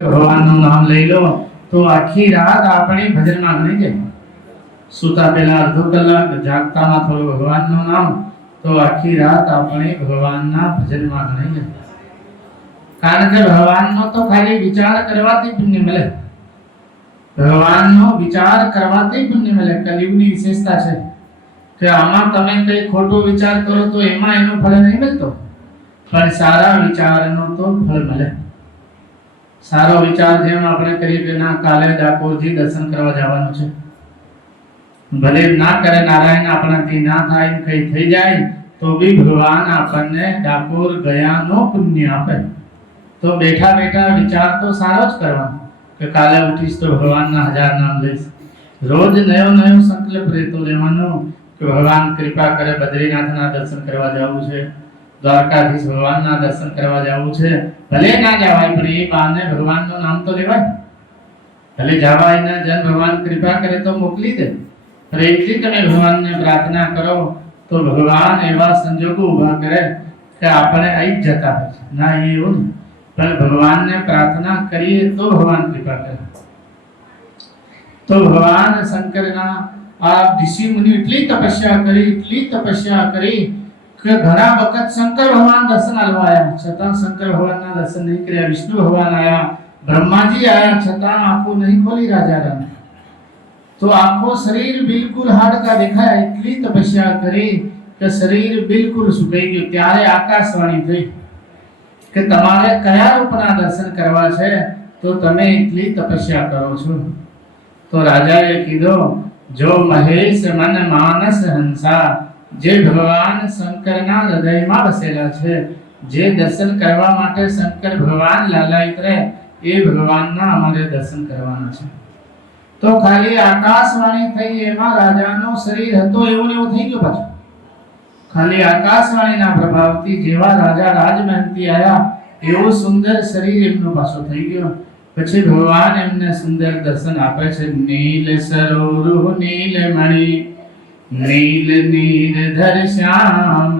ભગવાનનું નામ લઈ લો તો આખી રાત આપણે ભજનમાં ગણી જાય. સૂતા પહેલા અડધો કલાક, જાગતામાં થોડું ભગવાનનું નામ, તો આખી રાત આપણે ભગવાનના ભજનમાં ગણી જાય. કારણ કે ભગવાનનો તો ખાલી વિચાર કરવાથી પુણ્ય મળે. ભગવાનનો વિચાર કરવાથી પુણ્ય મળે. કલિયુગની વિશેષતા છે કે આમાં તમે કઈ ખોટો વિચાર કરો તો એમાં એનું ફળ નહીં મળતો, પણ સારા વિચારનો તો ફળ મળે. સારો વિચાર જેમ આપણે કરીએ કે ના કાલે ડાકોરજી દર્શન કરવા જવાનું છે, ભલે ના કરે નારાયણ આપણાથી ના થાય કઈ થઈ જાય તો બી ભગવાન આપણને ડાકોર ગયાનો પુણ્ય આપે. તો બેઠા બેઠા વિચાર તો સારો જ કરવાનો કે કાલે ઉઠીશ તો ભગવાનના 1000 નામ લઈશ. રોજ નયો નયો સંકલ્પ રહેતો રહેવાનો કે ભગવાન કૃપા કરે બદ્રીનાથના દર્શન કરવા જવું છે, દ્વારકાધીશ ભગવાનના દર્શન કરવા જવું છે. ભલે ના જવાય પણ એ બહાને ભગવાનનું નામ તો લેવાય. ભલે જવાય ના, જન ભગવાન કૃપા કરે તો મોકલી દે, પણ એટલી તમે ભગવાનને પ્રાર્થના કરો તો ભગવાન એવા સંજોગો ઊભા કરે કે આપણે આવી જ જતા હોય છે. ના એવું નહીં, પણ ભગવાનને પ્રાર્થના કરીએ તો ભગવાન કૃપા કરે. તો ભગવાન શંકરના આ ઋષિ મુનિ એટલી તપસ્યા કરી કે ઘણા વખત શંકર ભગવાન દર્શન આલવાયા, છતાં શંકર ભગવાનના દર્શન નહીં કર્યા. વિષ્ણુ ભગવાન આયા, બ્રહ્માજી આયા, છતાં આંખો નહીં ખોલી રાજારામ. તો આખો શરીર બિલકુલ હાડકા દેખાય. એટલી તપસ્યા કરી કે શરીર બિલકુલ સુકાઈ ગયું. ત્યારે આકાશવાણી થઈ કે તમારે કયા રૂપના દર્શન કરવા છે, તો તમે એટલી તપસ્યા કરો છો. તો રાજાએ કીધું, જો મહેશ મન માનસ હંસા, જે ભગવાન શંકરના હૃદયમાં વસેલા છે, જે દર્શન કરવા માટે શંકર ભગવાન લાલાયિત રહે, એ ભગવાનના અમારે દર્શન કરવાના છે. તો ખાલી આકાશવાણી થઈ એમાં રાજાનું શરીર હતો એવું ને એવું થઈ ગયું. પાછું ખાલી આકાશવાણીના પ્રભાવથી જેવા રાજા રાજમહેલથી આયા એવું સુંદર શરીર એમનું પાછું થઈ ગયું. પછી ભગવાન એમને સુંદર દર્શન આપે છે. નીલ સરોરુહ નીલમણિ, નીલ નીરધર શ્યામ,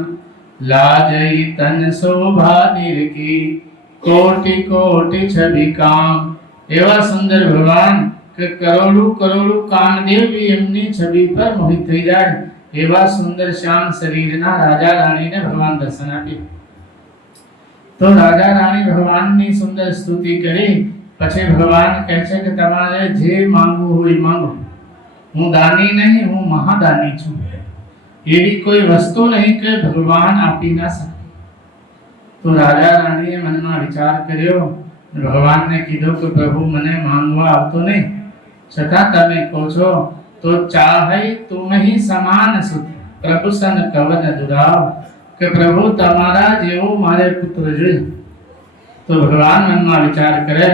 લાજઈ તન શોભા નિરકી, કોટિ કોટિ છબી કામ. એવા સુંદર ભગવાન કે કરોડું કામદેવ બી એમની છબી પર મોહિત થઈ જાય. એવા સુંદર શ્યામ શરીરના રાજા રાણીને ભગવાન દર્શન આપ્યું. તો રાજા રાણી ભગવાનની સુંદર સ્તુતિ કરી. પછી ભગવાન કહે છે કે તમારે જે માંગવું હોય માંગો, હું દાની નહીં, હું મહાદાની છું. એવી કોઈ વસ્તુ નહીં કે ભગવાન આપી ના શકે. તો રાજા રાણીએ મનમાં વિચાર કર્યો, ભગવાનને કીધું કે પ્રભુ મને માંગવા આવતો નહીં, છતાં તમે કહો છો તો ચાહઈ તુમ હી સમાન સુત, પ્રભુ સન કવન દુરાવ, કે પ્રભુ તમારા જેવો મારે પુત્ર જોઈએ. તો ભગવાન મનમાં વિચાર કરે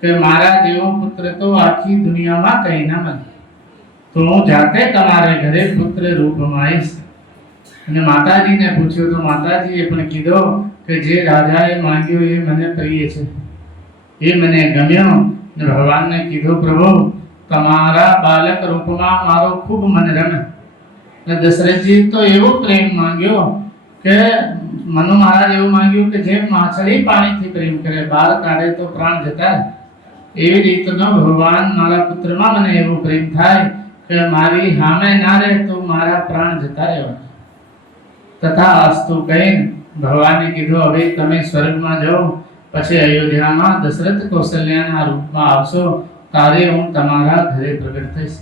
કે મારા જેવો પુત્ર તો આખી દુનિયામાં કઈ ના મળે, તો હું જાતે તમારે ઘરે પુત્ર રૂપમાં આવીશ. અને માતાજીને પૂછ્યું તો માતાજીએ પણ કીધું કે જે રાજાએ માંગ્યું એ મને પ્રિય છે, એ મને ગમ્યો. અને ભગવાનને કીધું પ્રભુ તમારા બાલક રૂપમાં મારો ખૂબ મન રમે. અને દશરથજી તો એવો પ્રેમ માંગ્યો કે મનુ મહારાજ એવું માંગ્યું કે જેમ માછલી પાણીથી પ્રેમ કરે, બહાર કાઢે તો પ્રાણ જતા રહે, એવી રીતનો ભગવાન મારા પુત્રમાં મને એવો પ્રેમ થાય કે મારી સામે ના રહે તો મારા પ્રાણ જતા રહેવા. તથા અસ્તુ કહીને ભગવાને કીધું હવે તમે સ્વર્ગમાં જાઓ, પછી અયોધ્યામાં દશરથ કૌશલ્યાના રૂપમાં આવશો, તારે હું તમારા ઘરે પ્રગટ થઈશ.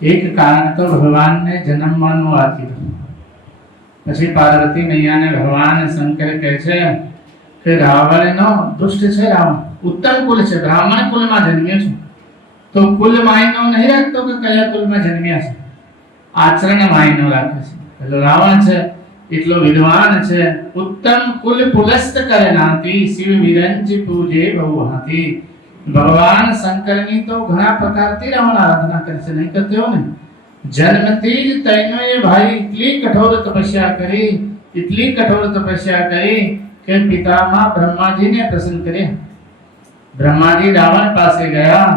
એક કારણ તો ભગવાનને જન્મવાનું આ કીધું. પછી પાર્વતી મૈયાને ભગવાન શંકર કહે છે કે રાવણનો દુષ્ટ છે, રાવણ ઉત્તમ કુલ છે, બ્રાહ્મણ કુલમાં જન્મ્યો છે. તો કુલ માયનો નહીં રાખતો કે કયા કુલમાં જન્મ્યા છે, આચરણ માયનો રાખે છે. પેલો રાવણ છે એટલો વિદ્વાન છે, ઉત્તમ કુલ પુલસ્ત કરે નાતી, શિવ વિરંજ પૂજે બહુ હાથી. ભગવાન શંકરની તો ઘણા પ્રકારથી રાવણ આરાધના કરે છે, નહીં કરતો ને. જન્મથી જ તૈનો એ ભાઈ એટલી કઠોર તપસ્યા કરી કે પિતામાં બ્રહ્માજીને પ્રસન્ન કર્યા. બ્રહ્માજી રાવણ પાસે ગયા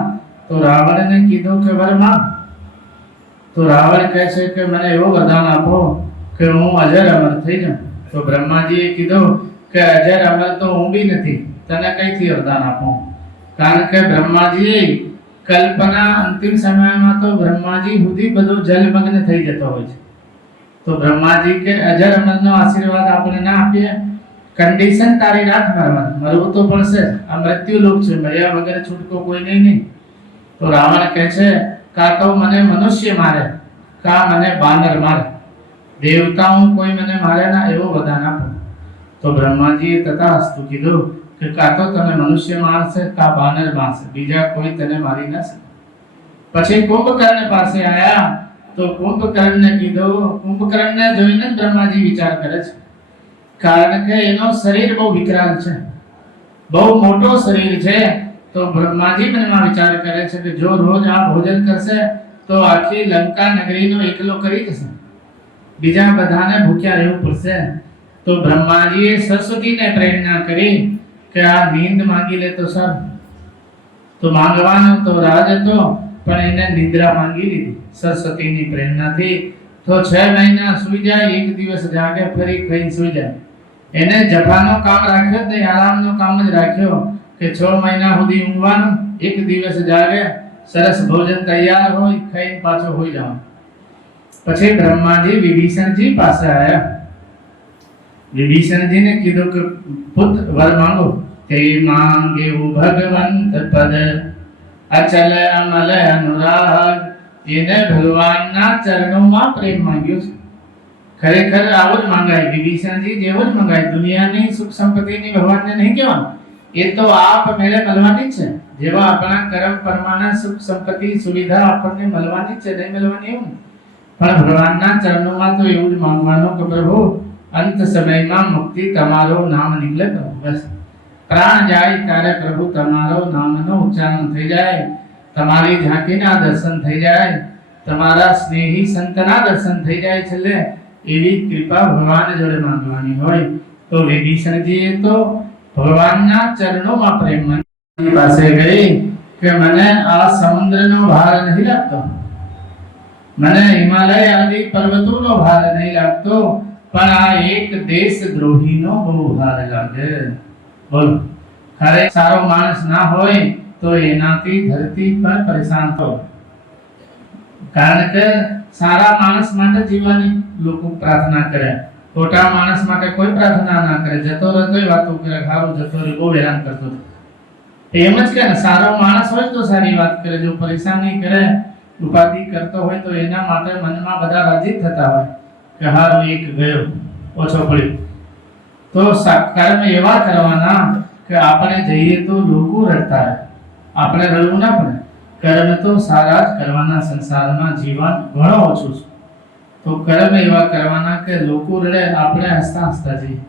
તો રાવણને કીધું કે વર માંગ. તો રાવણ કહે છે કે મને એવો વરદાન આપો કે હું અજર અમર થઈ જાઉં. તો બ્રહ્માજીએ કીધું કે અજર અમર તો હું બી નથી, तने कईथी वरदान आपो? कारण के ब्रह्माजी कल्पना अंतिम समय में तो ब्रह्माजी સુધી બધું જલમગ્ન થઈ જતો હોય છે. તો બ્રહ્માજી કે અજર અમરનો આશીર્વાદ આપણે ના આપીએ. કંડીશન તારી રાખ મરવાનું, મરવું તો પડશે. આ મૃત્યુ લોક છે, મર્યા વગર છૂટકો કોઈ નહીં. તો રાવણ કહે છે કા તો મને મનુષ્ય મારે, કા મને બાનર મારે, દેવતાઓ કોઈ મને મારે ના, એવો વરદાન આપો. તો બ્રહ્માજીએ તથાસ્તુ કીધું કે કા તો તને મનુષ્ય મારશે, કા બાનર મારશે, બીજા કોઈ તને મારી ન શકે. પછી કુંભકર્ણ પાસે આયા તો કુંભકર્ણને કીધું, કુંભકર્ણને જોઈને જ બ્રહ્માજી વિચાર કરે છે, કારણ કે એનો શરીર બહુ વિકરાળ છે, બહુ મોટો શરીર છે. તો બ્રહ્માજી મનમાં વિચાર કરે છે કે જો રોજ આ ભોજન કરશે તો આખી લંકા નગરીનો એકલો કરી જશે, બીજા બધાને ભૂખ્યા રહેવું પડશે. તો બ્રહ્માજીએ સરસ્વતીને પ્રેરણા કરી કે આ નીંદ માંગી લે તો સારું. તો માંગવાનો તો રાજ હતો, પણ એને નિદ્રા માંગી લીધી સરસ્વતીની પ્રેરણાથી. તો 6 મહિના સૂઈ જાય, એક દિવસ જાગે, ફરી ખાઈને સૂઈ જાય. એને જપાનો કામ રાખ્યો જ નહીં, આરામનો કામ જ રાખ્યો કે 6 મહિના સુધી ઊંઘવાનું, એક દિવસ જાગે, સરસ ભોજન તૈયાર હોય, ખાઈને પાછો હોઈ જવાનું. પછી બ્રહ્માજી વિભીષણજી પાસે આવ્યા. વિભીષણજીને કીધું કે પુત્ર વર માંગો. તે માંગ્યું ભગવંત પદ, અચલ અમલ અનુરાગ. એને ભગવાનના ચરણોમાં પ્રેમ માંગ્યો છે. ખરેખર આવો જ માંગાય, વિભીષણજી જેવો જ માંગાય. દુનિયાની સુખ સંપત્તિની ભગવાનને નહીં કહેવાનું, એ તો આપ મેળે મળવાની જ છે. જેવા આપણા કર્મ પ્રમાણે સુખ સંપત્તિ સુવિધા આપણને મળવાની જ છે, નહીં મળવાની એવું. પણ ભગવાનના ચરણોમાં તો એવું જ માંગવાનું કે પ્રભુ અંત સમયમાં મુક્તિ તમારો નામ નીકળે તો બસ. પ્રાણ જાય ત્યારે પ્રભુ તમારો નામનો ઉચ્ચારણ થઈ જાય, તમારી ઝાંખીના દર્શન થઈ જાય, તમારા સ્નેહી સંતના દર્શન થઈ જાય. છેલ્લે એવી કૃપા ભગવાન જોડે માંગવાની હોય. તો વિભીષણજીએ તો ભગવાનના ચરણોમાં પ્રેમ પાસે ગઈ કે મને આ સમુદ્રનો ભાર નહીં લાગતો, મને હિમાલય આદિ પર્વતોનો ભાર નહીં લાગતો, પણ આ એક દેશદ્રોહીનો બહુ ભાર લાગે. બોલો, ખરે સારો માણસ ના હોય તો એનાથી ધરતી પર પરેશાન થો. કારણ કે સારા માણસ માટે જીવવાની લોકો પ્રાર્થના કરે, ખોટા માણસ માટે કોઈ પ્રાર્થના ના કરે. જતો રહેતો વાતો કરે, ખારું જતો રહે, બહુ હેરાન કરતો. એમ જ કે સારો માણસ હોય તો સારી વાત કરે, જો પરેશાની કરે, ઉપાધિ કરતો હોય તો એના માટે મનમાં બધા રાજી થતા હોય કે હારું એક ગયો, ઓછો પડ્યો. તો કર્મ એવા કરવાના કે આપણે જઈએ તો લોકો રડતા રહે, આપણે રડવું ના પડે. કર્મ તો સારા જ કરવાના, સંસારમાં જીવન ઘણો ઓછું છે. તો કર્મ એવા કરવાના કે લોકો રડે, આપણે હસતા હસતા જઈએ.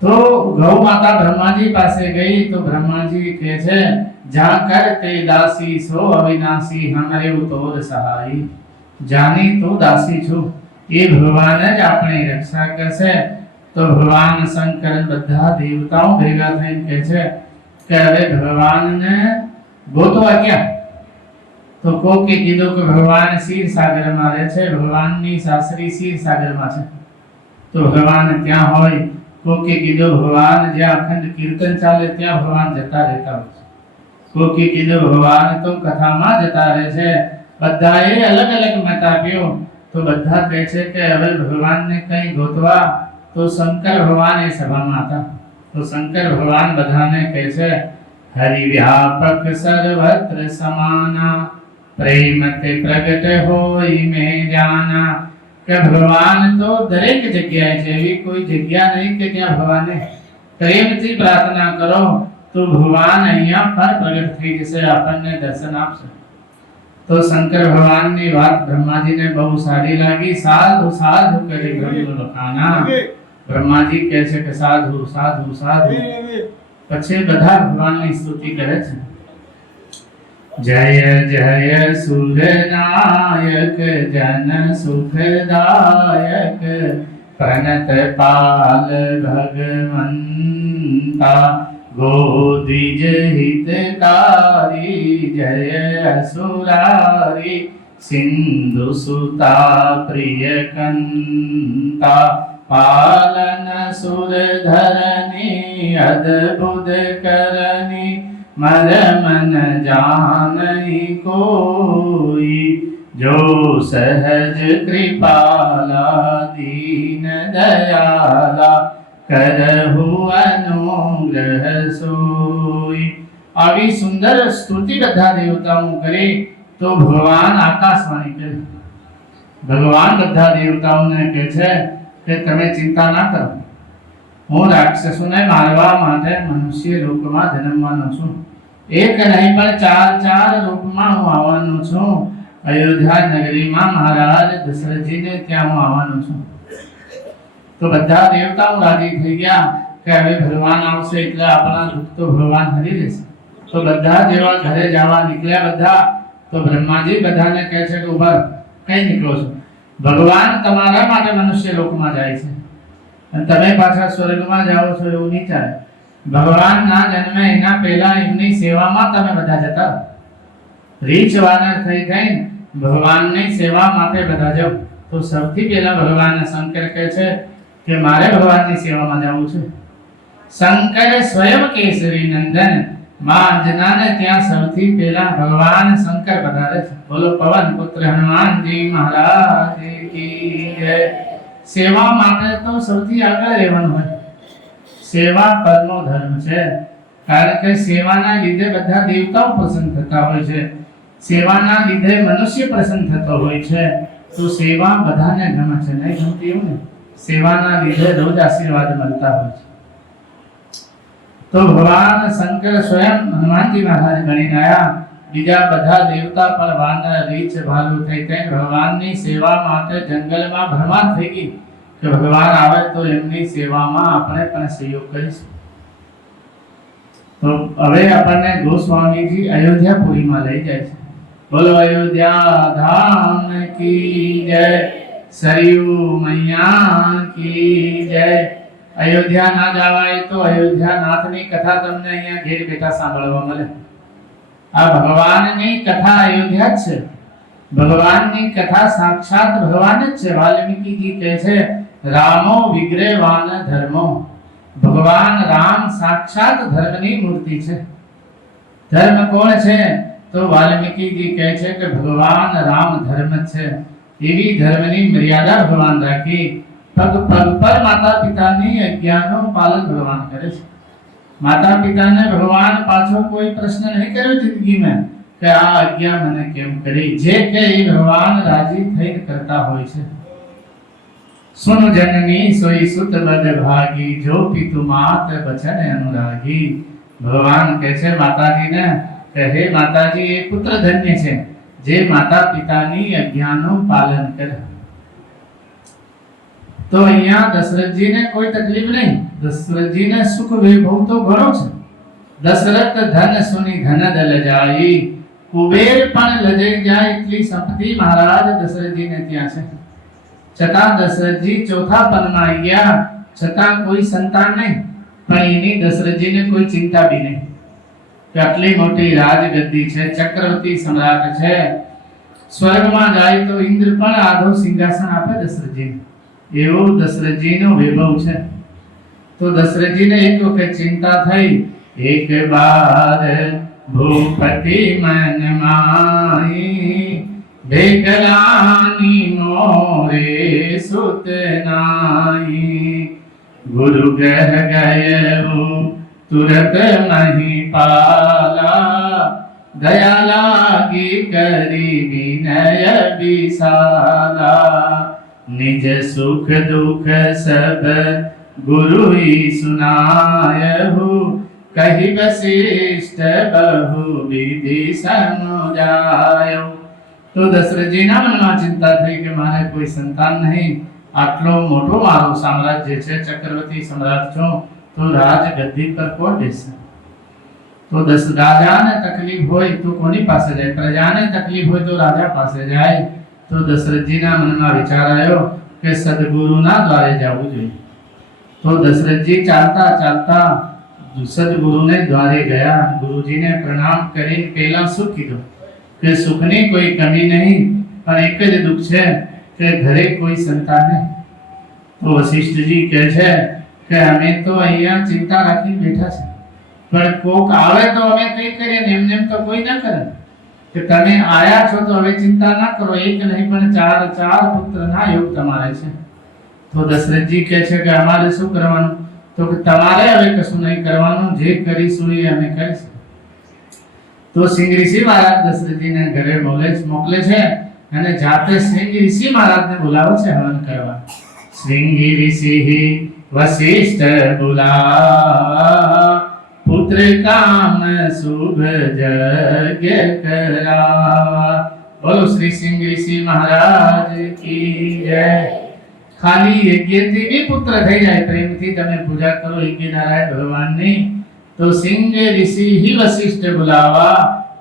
તો ગૌ માતા બ્રહ્માજી પાસે ગઈ તો બ્રહ્માજી કહે છે જા કર તે દાસી સો અવિનાશી, હમરે તોર સહાય. જાની તો દાસી છું, એ ભગવાન જ આપણી રક્ષા કરશે. તો ભગવાન શંકર બધા દેવતાઓ ભેગા થઈને કહે છે કે હવે ભગવાનને ગોતવા ક્યાં? તો કોકે કીધું કે ભગવાન ક્ષીર સાગરમાં રહે છે, ભગવાનની સાસરી ક્ષીર સાગરમાં છે, તો ભગવાન ત્યાં હોય. કોકે કીધું ભગવાન જ્યાં અખંડ કીર્તન ચાલે ત્યાં ભગવાન જતા રહેતા હોય છે. કોકે કીધું ભગવાન તો કથામાં જતા રહે છે. બધાએ અલગ અલગ મત આપ્યો. તો બધા કહે છે કે હવે ભગવાનને કઈ ગોતવા. તો શંકર ભગવાન એ સભામાં હતા. તો શંકર ભગવાન બધાને કહે છે હરિ વ્યાપક સર્વત્ર સમાના, પ્રેમ તે પ્રગટ હોય મેં જાના. કે ભગવાન તો દરેક જગ્યાએ છે, એવી કોઈ જગ્યા નહીં કે ત્યાં ભગવાનને પ્રેમથી પ્રાર્થના કરો તો ભગવાન અહીંયા પર પ્રગટ થઈ જશે, આપણને દર્શન આપશે. તો શંકર ભગવાનની વાત બ્રહ્માજીને બહુ સારી લાગી. સાધુ સાધુ કરી બ્રહ્મ લખાના. બ્રહ્માજી કહે છે કે સાધુ સાધુ સાધુ. પછી બધા ભગવાનની સ્તુતિ કરે છે. જય જય સુરનાયક જન સુખદાયક, પ્रणत पाल भगवंता, गोद्विज हितकारी, जय असुरारी, सिंधु सुता प्रिय कंता, पालन सुर धरनी अद्भुत करनी मर मन जानई कोई जो सहज कृपाला दीन दयाला करहु अनुग्रह सोई। આવી સુંદર સ્તુતિ બધા દેવતાઓ કરે તો ભગવાન આકાશવાણી કરે। ભગવાન બધા દેવતાઓને કહે છે કે તમે ચિંતા ના કરો, હું રાક્ષસોને મારવા માટે મનુષ્ય રૂપમાં જન્મવાનો છું। એક નહીં પણ ચાર રૂપમાં હું આવવાનો છું। અયોધ્યા નગરીમાં મહારાજ દશરથજીને ત્યાં હું આવવાનો છું। તો બધા દેવતાઓ રાજી થઈ ગયા કે હવે ભગવાન આવશે એટલે આપણા દુઃખ તો ભગવાન હરી લેશે। તો બધા જેવા ઘરે જવા નીકળ્યા બધા, તો બ્રહ્માજી બધાને કહે છે કે ઉભા કઈ નીકળો છો? ભગવાન તમારા માટે મનુષ્ય લોકમાં જાય છે અને તમે પાછા સ્વર્ગમાં જાઓ છો એવું નહીં ચાલે। ભગવાનના જન્મે એના પહેલા એમની સેવામાં તમે બધા જતા રીચ વાનર થઈ થઈને ભગવાનની સેવા માટે બધા જાઓ। તો સૌથી પહેલા ભગવાન શંકર કહે છે કે મારે ભગવાનની સેવામાં જવું છે। શંકર સ્વયં કેસરી નંદન માં અંજનાને ત્યાં સૌથી પહેલા ભગવાન શંકર પધારે છે। બોલો પવન પુત્ર હનુમાનજી મહારાજ કી જય। સેવા માટે તો સૌથી આગળ રહેવાનું હોય। સેવા પરમો ધર્મ છે, કારણ કે સેવાના લીધે બધા દેવતાઓ પ્રસન્ન થતા હોય છે, સેવાના લીધે મનુષ્ય પ્રસન્ન થતો હોય છે। તો સેવા બધાને ગમે છે, નહીં ગમતી એવું ને? સેવાના લીધે રોજ આશીર્વાદ મળતા હોય છે। तो भगवान शंकर स्वयं हनुमान जी महाराज बनीने आया। बीजा बधा देवता पर वानर रीछ भालू થઈ તે ભગવાનની સેવા માટે જંગલમાં ભ્રમણ થઈ ગઈ કે ભગવાન આવે તો એમની સેવામાં આપણે પણ સહયોગ કરીશું। તો હવે આપણને ગોસ્વામીજી અયોધ્યાપુરીમાં લઈ જાય છે। બોલો અયોધ્યા ધામ की जय, सरयू मैया की जय। अयोध्या ना जावाय तो अयोध्या नाथनी कथा तमने अहींया घेर बेठा सांभळवा मळे। आ भगवाननी कथा अयोध्या ज छे। भगवाननी कथा साक्षात भगवान ज छे। वाल्मीकि जी कहे छे रामो विग्रहवान धर्मो। भगवान राम साक्षात धर्मनी मूर्ति छे। धर्म कोण छे? तो वाल्मीकि जी कहे छे कि भगवान राम धर्म छे। एवी धर्मनी मर्यादा भगवान राखी। पग पग पर माता पितानी आज्ञानो पालन भगवान करे छे। माता पिताने भगवान पाछो कोई प्रश्न नहीं कर्यो जिंदगी में के आ आज्ञा मने केम करी। जे के भगवान राजी थईने करता होय छे। सुन जननी सोई सुत बद भागी, जो पितु मात बचन अनुरागी। भगवान कहे छे माताजी ने કે હે માતાજી એ પુત્ર ધન્ય છે જે માતા પિતાની આજ્ઞાનું પાલન કરે। તો અહીંયા દશરથજીને કોઈ તકલીફ નહીં, દશરથજીને સુખ વૈભવ તો ઘણો છે। દશરથ ધન સુની ધન દલ જાઈ, કુબેર પણ લજાઈ જાય એટલી સંપત્તિ મહારાજ દશરથજીને ત્યાં છે। છતાં દશરથજી ચોથા પદમાં આવી ગયા, છતાં કોઈ સંતાન નહીં, પણ એની દશરથજીને કોઈ ચિંતા બી નહીં કે આટલી મોટી રાજગદ્દી છે, ચક્રવર્તી સમ્રાટ છે। સ્વર્ગમાં જાય તો ઇન્દ્ર પણ આધો સિંહાસન આપે દશરથજીને, એવો દશરથજીનો વૈભવ છે। તો દશરથજીને એક વખત चिंता થઈ, એક બાર ભૂપતિ મન માઈ, ભેગલાની મોરે સુત નાઈ। गुरु ग्रह गयो तुरत नहीं पाला, दया लागी करी विनय विशाला। निज सुख दुख सब गुरु ही सुनायहु, कही वशिष्ठ बहु विधि समझायो। तो दशरथ जी ना मन में चिंता थी कि मारे कोई संतान नहीं, आटलो मोटो मारो साम्राज्य छे, चक्रवर्ती सम्राट छो, तो राज गद्दी पर कोण बेसे। तो दस राजा ने तकलीफ होय तो कोनी पासे जाए, प्रजा ने तकलीफ होय तो राजा पासे जाए। तो दशरथ जी ना मन में विचार आयो कि सदगुरु ना द्वारे जावू जोईए। तो दशरथ जी चालता चालता सदगुरु ने द्वारे गया। गुरुजी ने प्रणाम करी पहला सुख कीधुं कि सुखनी कोई कमी नहीं, पर एक ज दुख छे कि घरे कोई संतान नहीं। तो वशिष्ठ जी कहे छे कि કે અમે તો અહીંયા ચિંતા રાખીને બેઠા છે, પણ કોક આવે તો અમે કઈ કરીએ ને, એમને એમ તો કોઈ ના કરે કે તમે આયા છો તો હવે ચિંતા ના કરો, એક નહીં પણ ચાર પુત્રના યોગ તમારે છે. તો દશરથજી કહે છે કે અમારે શું કરવાનું? તો કે તમારે હવે કશું નહીં કરવાનું, જે કરીશું એ અમે કરીશું. તો સિંહ ઋષિ મહારાજ દશરથજીને ઘરે મોકલે છે અને જાતે સિંહ ઋષિ મહારાજને બોલાવે છે હવન કરવા. સિંહ ઋષિ વશિષ્ઠ બોલા, પુત્ર કામ શુભ યજ્ઞ કરા. બોલો શ્રી સિંહ ઋષિ મહારાજ કી જય. ખાલી યજ્ઞથી બી પુત્ર થઈ જાય, પ્રેમથી તમે પૂજા કરો યજ્ઞ નારાયણ ભગવાનની, તો સિંહ ऋषि ही वशिष्ठ बुलावा,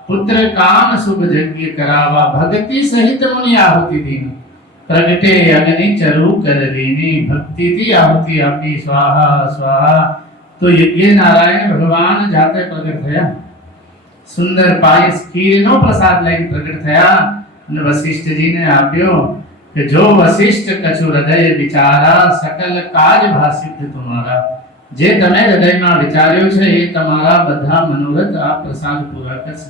पुत्र काम शुभ यज्ञ करावा, भक्ति सहित मुनि आहुति दीन, प्रगटे अग्नि चरु कर दीनी, भक्ति थी आहुति आपी स्वाहा स्वाहा. तो यज्ञ नारायण भगवान जाते प्रगट થયા, સુંદર પાયસ ખીરનો પ્રસાદ લઈને પ્રગટ થયા અને વશિષ્ઠજીને આપ્યો કે જો વશિષ્ઠ કછુ હૃદય વિચારા, સકલ કાજ ભાસિદ્ધ તુમારા. જે તમે હૃદયમાં વિચાર્યું છે એ તમારા બધા મનોરથ આ પ્રસાદ પૂરા કરશે.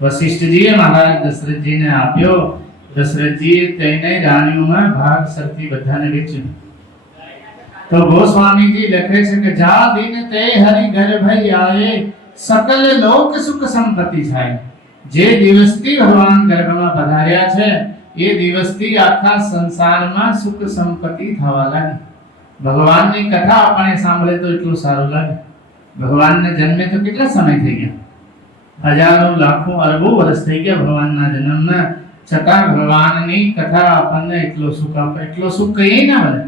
વશિષ્ઠજીએ મહારાજ દશરથજીને આપ્યો. દશરથજીએ તેને રાણીઓમાં ભાગ સરથી બધાને વેચ્યું. તો ગોસ્વામીજી લખે છે કે જા દિન તે હરિ ઘર ભઈ આયે, સકલ લોક સુખ સંપત્તિ થાય. જે દિવસથી ભગવાન ગર્ભમાં પધાર્યા છે એ દિવસથી આખા સંસારમાં સુખ સંપત્તિ થવા લાગી. ભગવાનની કથા આપણે સાંભળે તો એટલું સારું લાગે. ભગવાનને જન્મે તો કેટલા સમય થઈ ગયા, હજારો લાખો અરબો વર્ષ થઈ ગયા ભગવાનના જન્મના, છતાં ભગવાનની કથા આપણને એટલો સુખ આપે, એટલો સુખ કહીએ ના મળે.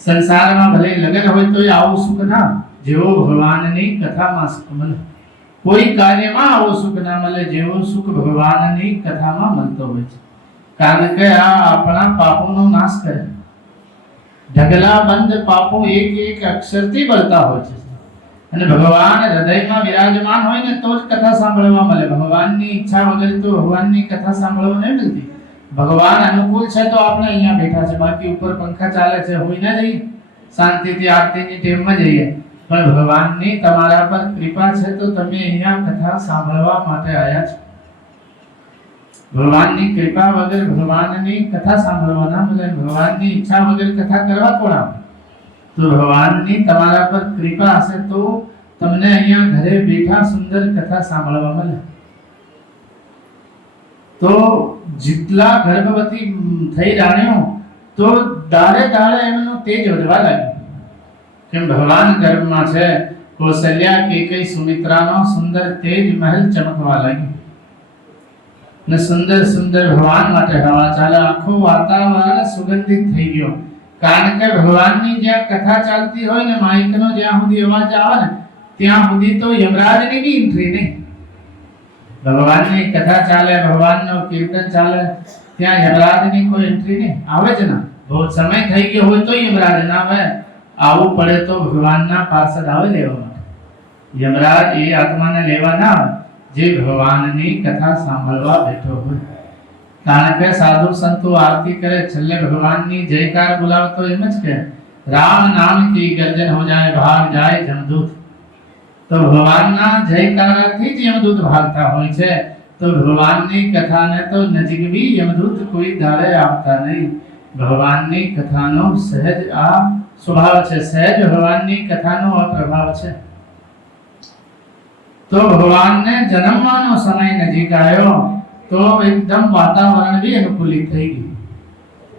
સંસારમાં ભલે લગન હોય તો આવું સુખ ના જેવો ભગવાનની કથામાં સુખ મળે. કોઈ કાર્યમાં આવું સુખ ના મળે જેવું સુખ ભગવાનની કથામાં મળતો હોય છે. કારણ કે આ આપણા પાપોનો નાશ કરે. ઢગલા બંધ પાપો એક એક અક્ષરથી બળતા હોય છે અને ભગવાન હૃદયમાં વિરાજમાન હોય ને તો જ કથા સાંભળવા મળે. ભગવાનની ઈચ્છા વગર તો ભગવાનની કથા સાંભળવા નહીં મળતી. ભગવાન અનુકૂળ છે તો આપણે અહીંયા બેઠા છે, બાકી ઉપર પંખા ચાલે છે, હોઈ ના જઈએ શાંતિથી આરતીની ટેમમાં જઈએ. પણ ભગવાનની તમારા પર કૃપા છે તો તમે અહીંયા કથા સાંભળવા માટે આવ્યા છો. ભગવાનની કૃપા વગર ભગવાનની કથા સાંભળવા ના મળે. ભગવાનની ઈચ્છા વગર કથા કરવા કોણ આવે? તો ભગવાનની તમારા પર કૃપા હશે તો તમને અહીંયા ઘરે બેઠા સુંદર કથા સાંભળવા મળે. તો જેટલા ગર્ભવતી થઈ રાણીઓ તો દાડે દાડે એમનું તેજ વધવા લાગ્યું. કેમ ભગવાન ગર્ભમાં છે. કૌશલ્યા કેકઈ સુમિત્રાનો સુંદર તેજ મહેલ ચમકવા લાગ્યો ને સુંદર સુંદર ભગવાન માટે હવા ચાલે. આખું વાતાવરણ સુગંધિત થઈ ગયો. કારણ કે ભગવાનની જ્યાં કથા ચાલતી હોય ને, માઇકનો જ્યાં સુધી અવાજ આવે ને ત્યાં સુધી તો યમરાજની બી એન્ટ્રી નહીં. ભગવાનની કથા ચાલે, ભગવાનનો કીર્તન ચાલે, ત્યાં યમરાજની કોઈ એન્ટ્રી નહીં. આવે જ ના. બહુ સમય થઈ ગયો હોય તો યમરાજ ના આવે. આવવું પડે તો ભગવાનના પાર્ષદ આવે લેવા માટે. યમરાજ એ આત્માને લેવા ના આવે જે ભગવાનની કથા સાંભળવા બેઠો હોય. કારણ કે સાધુ સંતો આરતી કરે, છેલ્લે ભગવાનની જયકાર બોલાવતો એમ જ કે રામ નામ કી ગર્જન હો જાય ભાગ જાય જમદૂત. તો ભગવાનના જયકારથી જ યમદૂત ભાગતા હોય છે. તો ભગવાનની કથાને તો નજીક બી યમદૂત કોઈ દાડે આવતા નહીં. ભગવાનની કથાનો સહેજ આ સ્વભાવ છે, સહેજ ભગવાનની કથાનો આ પ્રભાવ છે. તો ભગવાનને જન્મવાનો સમય નજીક આવ્યો તો એકદમ વાતાવરણ भी अनुकूलित થઈ ગયું.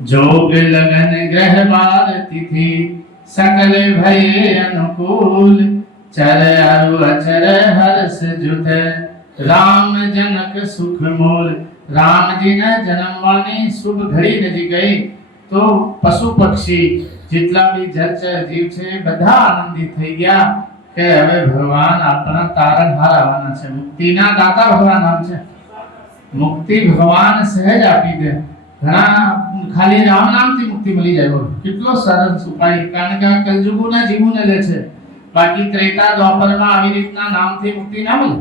જોગ લગન ગ્રહ બાર તિથિ સકલ ભય અનુકૂલ, ચર અરુ અચર હર્ષ જુત રામ જનક સુખ મૂલ. રામજીને જન્મવાની શુભ ઘડી નજીક ગઈ તો પશુ પક્ષી જેટલા બી જળચર જીવ છે બધા આનંદિત થઈ ગયા કે હવે ભગવાન આપણા તારણહાર આવવાના છે. મુક્તિના દાતા ભગવાન નામ છે. મુક્તિ ભગવાન સહેજ આપી દે. ઘણા ખાલી રામ નામથી મુક્તિ મળી જાય. બોલો કેટલો સરસ ઉપાય. કારણ કે આ કલયુગના જીવોને લે છે. બાકી ત્રેતા દ્વાપરમાં આવી રીતના નામથી મુક્તિ ના મળે.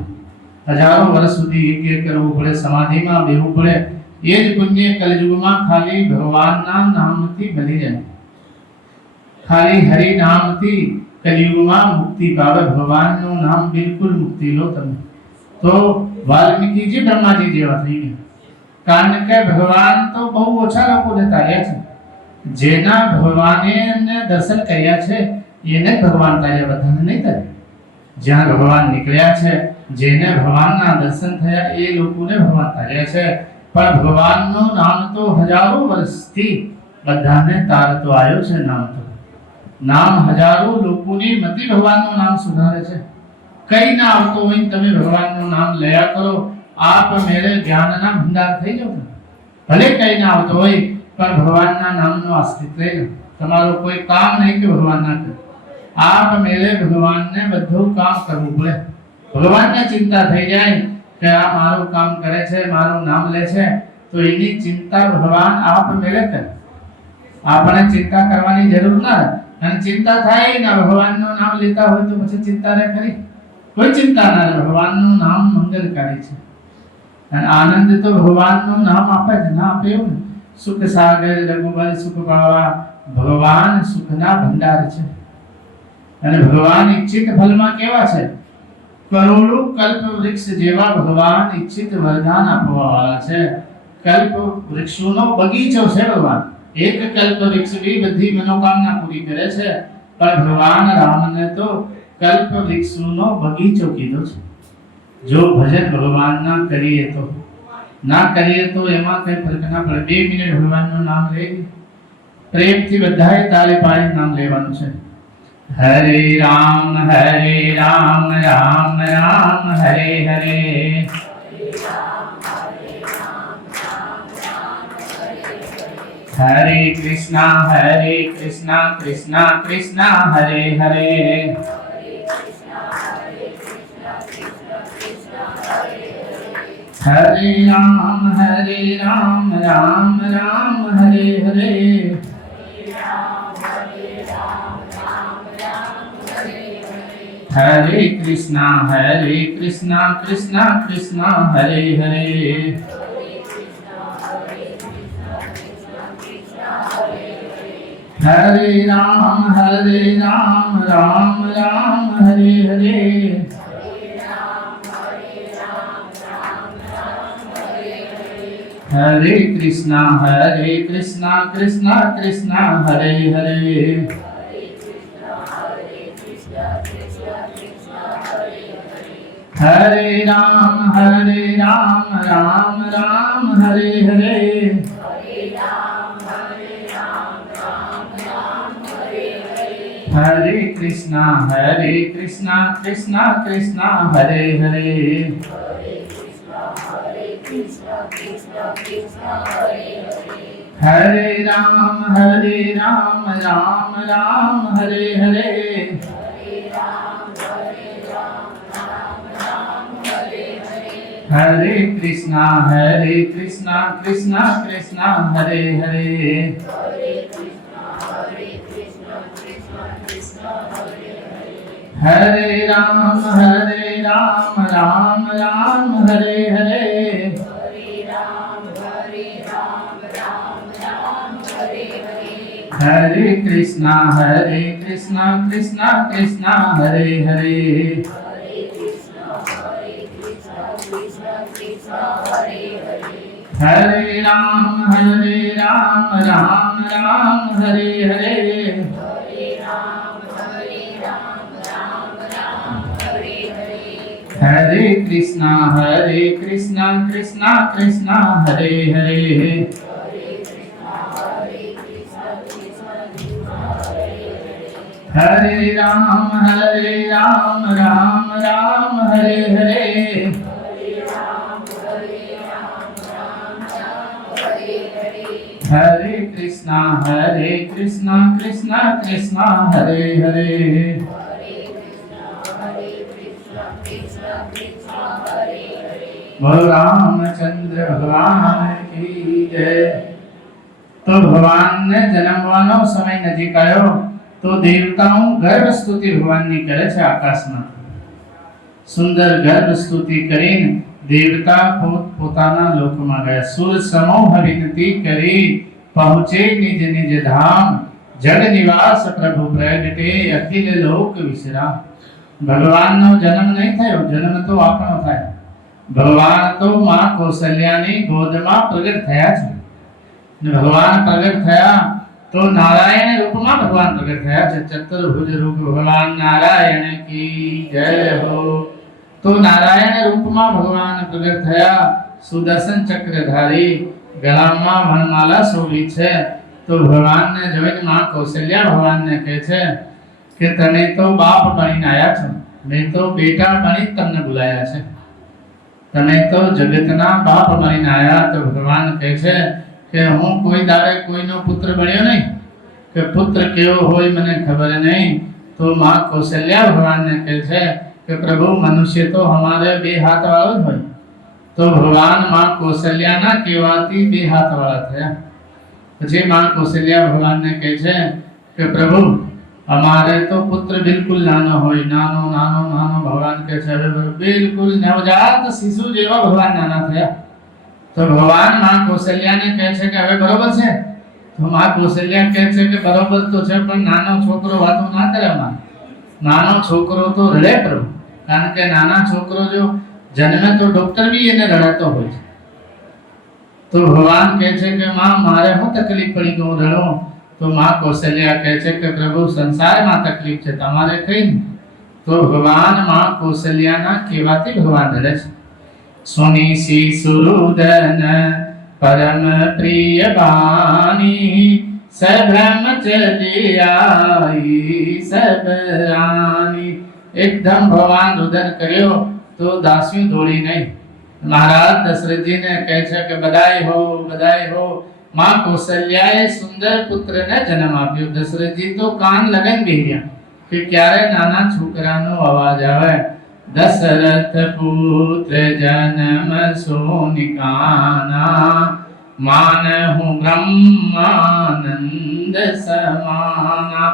હજારો વર્ષ સુધી યજ્ઞ કરવું પડે, સમાધિમાં બેહવું પડે. એ જ પુણ્ય કલયુગમાં ખાલી ભગવાનના નામથી મળી જાય. खाली हरि नाम थी कलियुग में मुक्ति पावे भगवान નું नाम बिल्कुल मुक्ति लो तमे तो वाल्मीकि जी ब्रह्मा जी जेवा थई गया कारण के भगवान तो बहु ओछा लोको ने तार्या छे जेना भगवाने ने दर्शन कर्या छे एने भगवान तार्या बधाने नहीं तार्या જ્યાં ભગવાન નીકળ્યા છે જેને ભગવાનના દર્શન થયા એ લોકોને ભગવાન તાર્યા છે પણ ભગવાનનું નામ તો હજારો વર્ષથી બધાને તારતો આવ્યો છે નામ હજારો લોકોની મતિ ભગવાનનું નામ સુધારે છે કઈ ના આવતો હોય તમે ભગવાનનું નામ લયા કરો આપ મેળે જ્ઞાનના ભંડાર થઈ જાવ ભલે કઈ ના આવતો હોય પણ ભગવાનના નામનો અસ્તિત્વ રહે તમારો કોઈ કામ નહીં કે ભગવાન ના કરે आप मेरे भगवान ने બધું કામ કરવું પડે ભગવાનને ચિંતા થઈ જાય કે આ મારું કામ કરે છે મારું નામ લે છે તો એની ચિંતા ભગવાન આપ મેળે કરે આપણે ચિંતા કરવાની જરૂર ના અને ચિંતા થાય ના ભગવાનનું નામ લેતા હોય તો પછી ચિંતા રહે ખરી કોઈ चिंता ના રહે ભગવાનનું નામ મંગલકારી છે અને આનંદ તો ભગવાનનું નામ આપે જ ના આપે એવું સુખ સાગર રઘુબર સુખ પાવા ભગવાન સુખના ભંડાર છે અને ભગવાન ઈચ્છિત ફલમાં કેવા છે કરોડો કલ્પ વૃક્ષ જેવા ભગવાન ઈચ્છિત વરદાન આપવા વાળા છે કલ્પ વૃક્ષોનો બગીચો છે ભગવાન એક કલ્પ વૃક્ષ भी બધી મનોકામના પૂરી કરે છે પણ ભગવાન રામને તો કલ્પ વૃક્ષોનો બગીચો કીધો છે જો ભજન ભગવાનના કરીએ તો ના કરીએ તો એમાં કઈ ફરક ના પડે 2 મિનિટ ભગવાનનું નામ લઈ પ્રેમથી બધાએ તાળી પાડી નામ લેવાનું છે हरे राम राम राम हरे हरे हरे कृष्णा कृष्णा कृष्णा हरे हरे हरे राम राम राम हरे हरे हरे कृष्णा कृष्णा कृष्णा हरे हरे हरे राम राम राम हरे हरे हरे कृष्णा कृष्णा कृष्णा हरे हरे हरे राम राम राम हरे हरे हरे कृष्णा कृष्णा कृष्णा हरे हरे हरे राम राम राम हरे हरे हरे कृष्णा कृष्णा हरे हरे हरे राम राम हरे हरे हरे कृष्णा कृष्णा हरे हरे हरे राम राम हरे हरे हरे कृष्णा कृष्णा हरे हरे हरे राम राम हरे हरे हरे कृष्णा कृष्णा हरे हरे बोलो रामचंद्र भगवान की जय। तो भगवान ने जन्मવાનો સમય નજીક આવ્યો તો દેવતાઓ ગર્વ સ્તુતિ ભગવાનની કરે છે આકાશમાં સુંદર ગર્વ સ્તુતિ કરીને દેવતા પોતાના લોકમાં ગયા સુર સમૂહ વિનતી કરી પહોંચે નિજ નિજ ધામ जग निवास प्रभु प्रगटे अखिल लोक विश्राम। भगवान नो जन्म नहीं थयो, जन्म तो आपनो थाय। भगवान तो मां कौशल्यानी गोदमां प्रगट थया छे। भगवान प्रगट थया तो नारायण रूप में भगवान प्रगट थया छे। चतुर्भुज रूप भगवान नारायण की जय हो। तो नारायण रूप में भगवान प्रगट थया। सुदर्शन चक्रधारी गला में वनमाला शोभी छे। तो भगवान ने जोईने मां कौशल्या भगवान ने कहे छे कि तमे तो बाप बनीने आया छो, मैं तो बेटा बनी तमने बुलाया छे। तमे तो जगतना बाप बनीने आया। तो भगवान कहे छे कि हूँ कोई दाड़े कोईनो पुत्र बन्यो नहीं, कि पुत्र केवो होय मने खबर नहीं। तो मां कौशल्या भगवान ने कहे छे कि प्रभु मनुष्य तो हमारे बे हाथ वाळो ज होय। तो भगवान मां कौशल्याना कहेवाथी बे हाथ वाळा थया। પછી मां कौशल्या भगवान ने कहे छे कि प्रभु हमारे तो पुत्र बिल्कुल नानो होय, नानो नानो नानो। भगवान कहे छे बिल्कुल नवजात शिशु जेवा भगवान नाना थया। तो भगवान मां कौशल्या ने कहे छे कि हवे बरोबर छे। तो मां कौशल्या कहे छे कि बरोबर तो छे, पण नानो छोकरो वातो ना करे। मां नानो छोकरो तो रड़े प्रभु, कारण के नाना छोकरो जो जन्मे तो डॉक्टर भी एने रड़ातो होय छे। तो भगवान कहे छे कि मां मारे हूँ तकलीफ पड़ी के हूँ रड़ो। तो मां कौशल्या कहे छे कि प्रभु संसार में तकलीफ छे, तमारे कई नहीं। तो भगवान मां कौशल्या ना कहेवाथी भगवान रड़े छे। सुनी सी सुरुदन परम प्रिय बानी, सभ्रम चली आई सब रानी। एकदम भगवान रुदन कर्यो तो दासियों दौड़ी नहीं। महाराज दशरथ जी ने कहे छे कि बधाई हो, बधाई हो। मां कौशल्याए सुंदर पुत्र ने जन्म आप्यो। दशरथ जी तो कान लगन बेह्या कि क्यारे नाना छोकरानो अवाज आवे। दशरथ पुत्र जन्म सोनिकाना, मानहु ब्रह्मानंद समाना।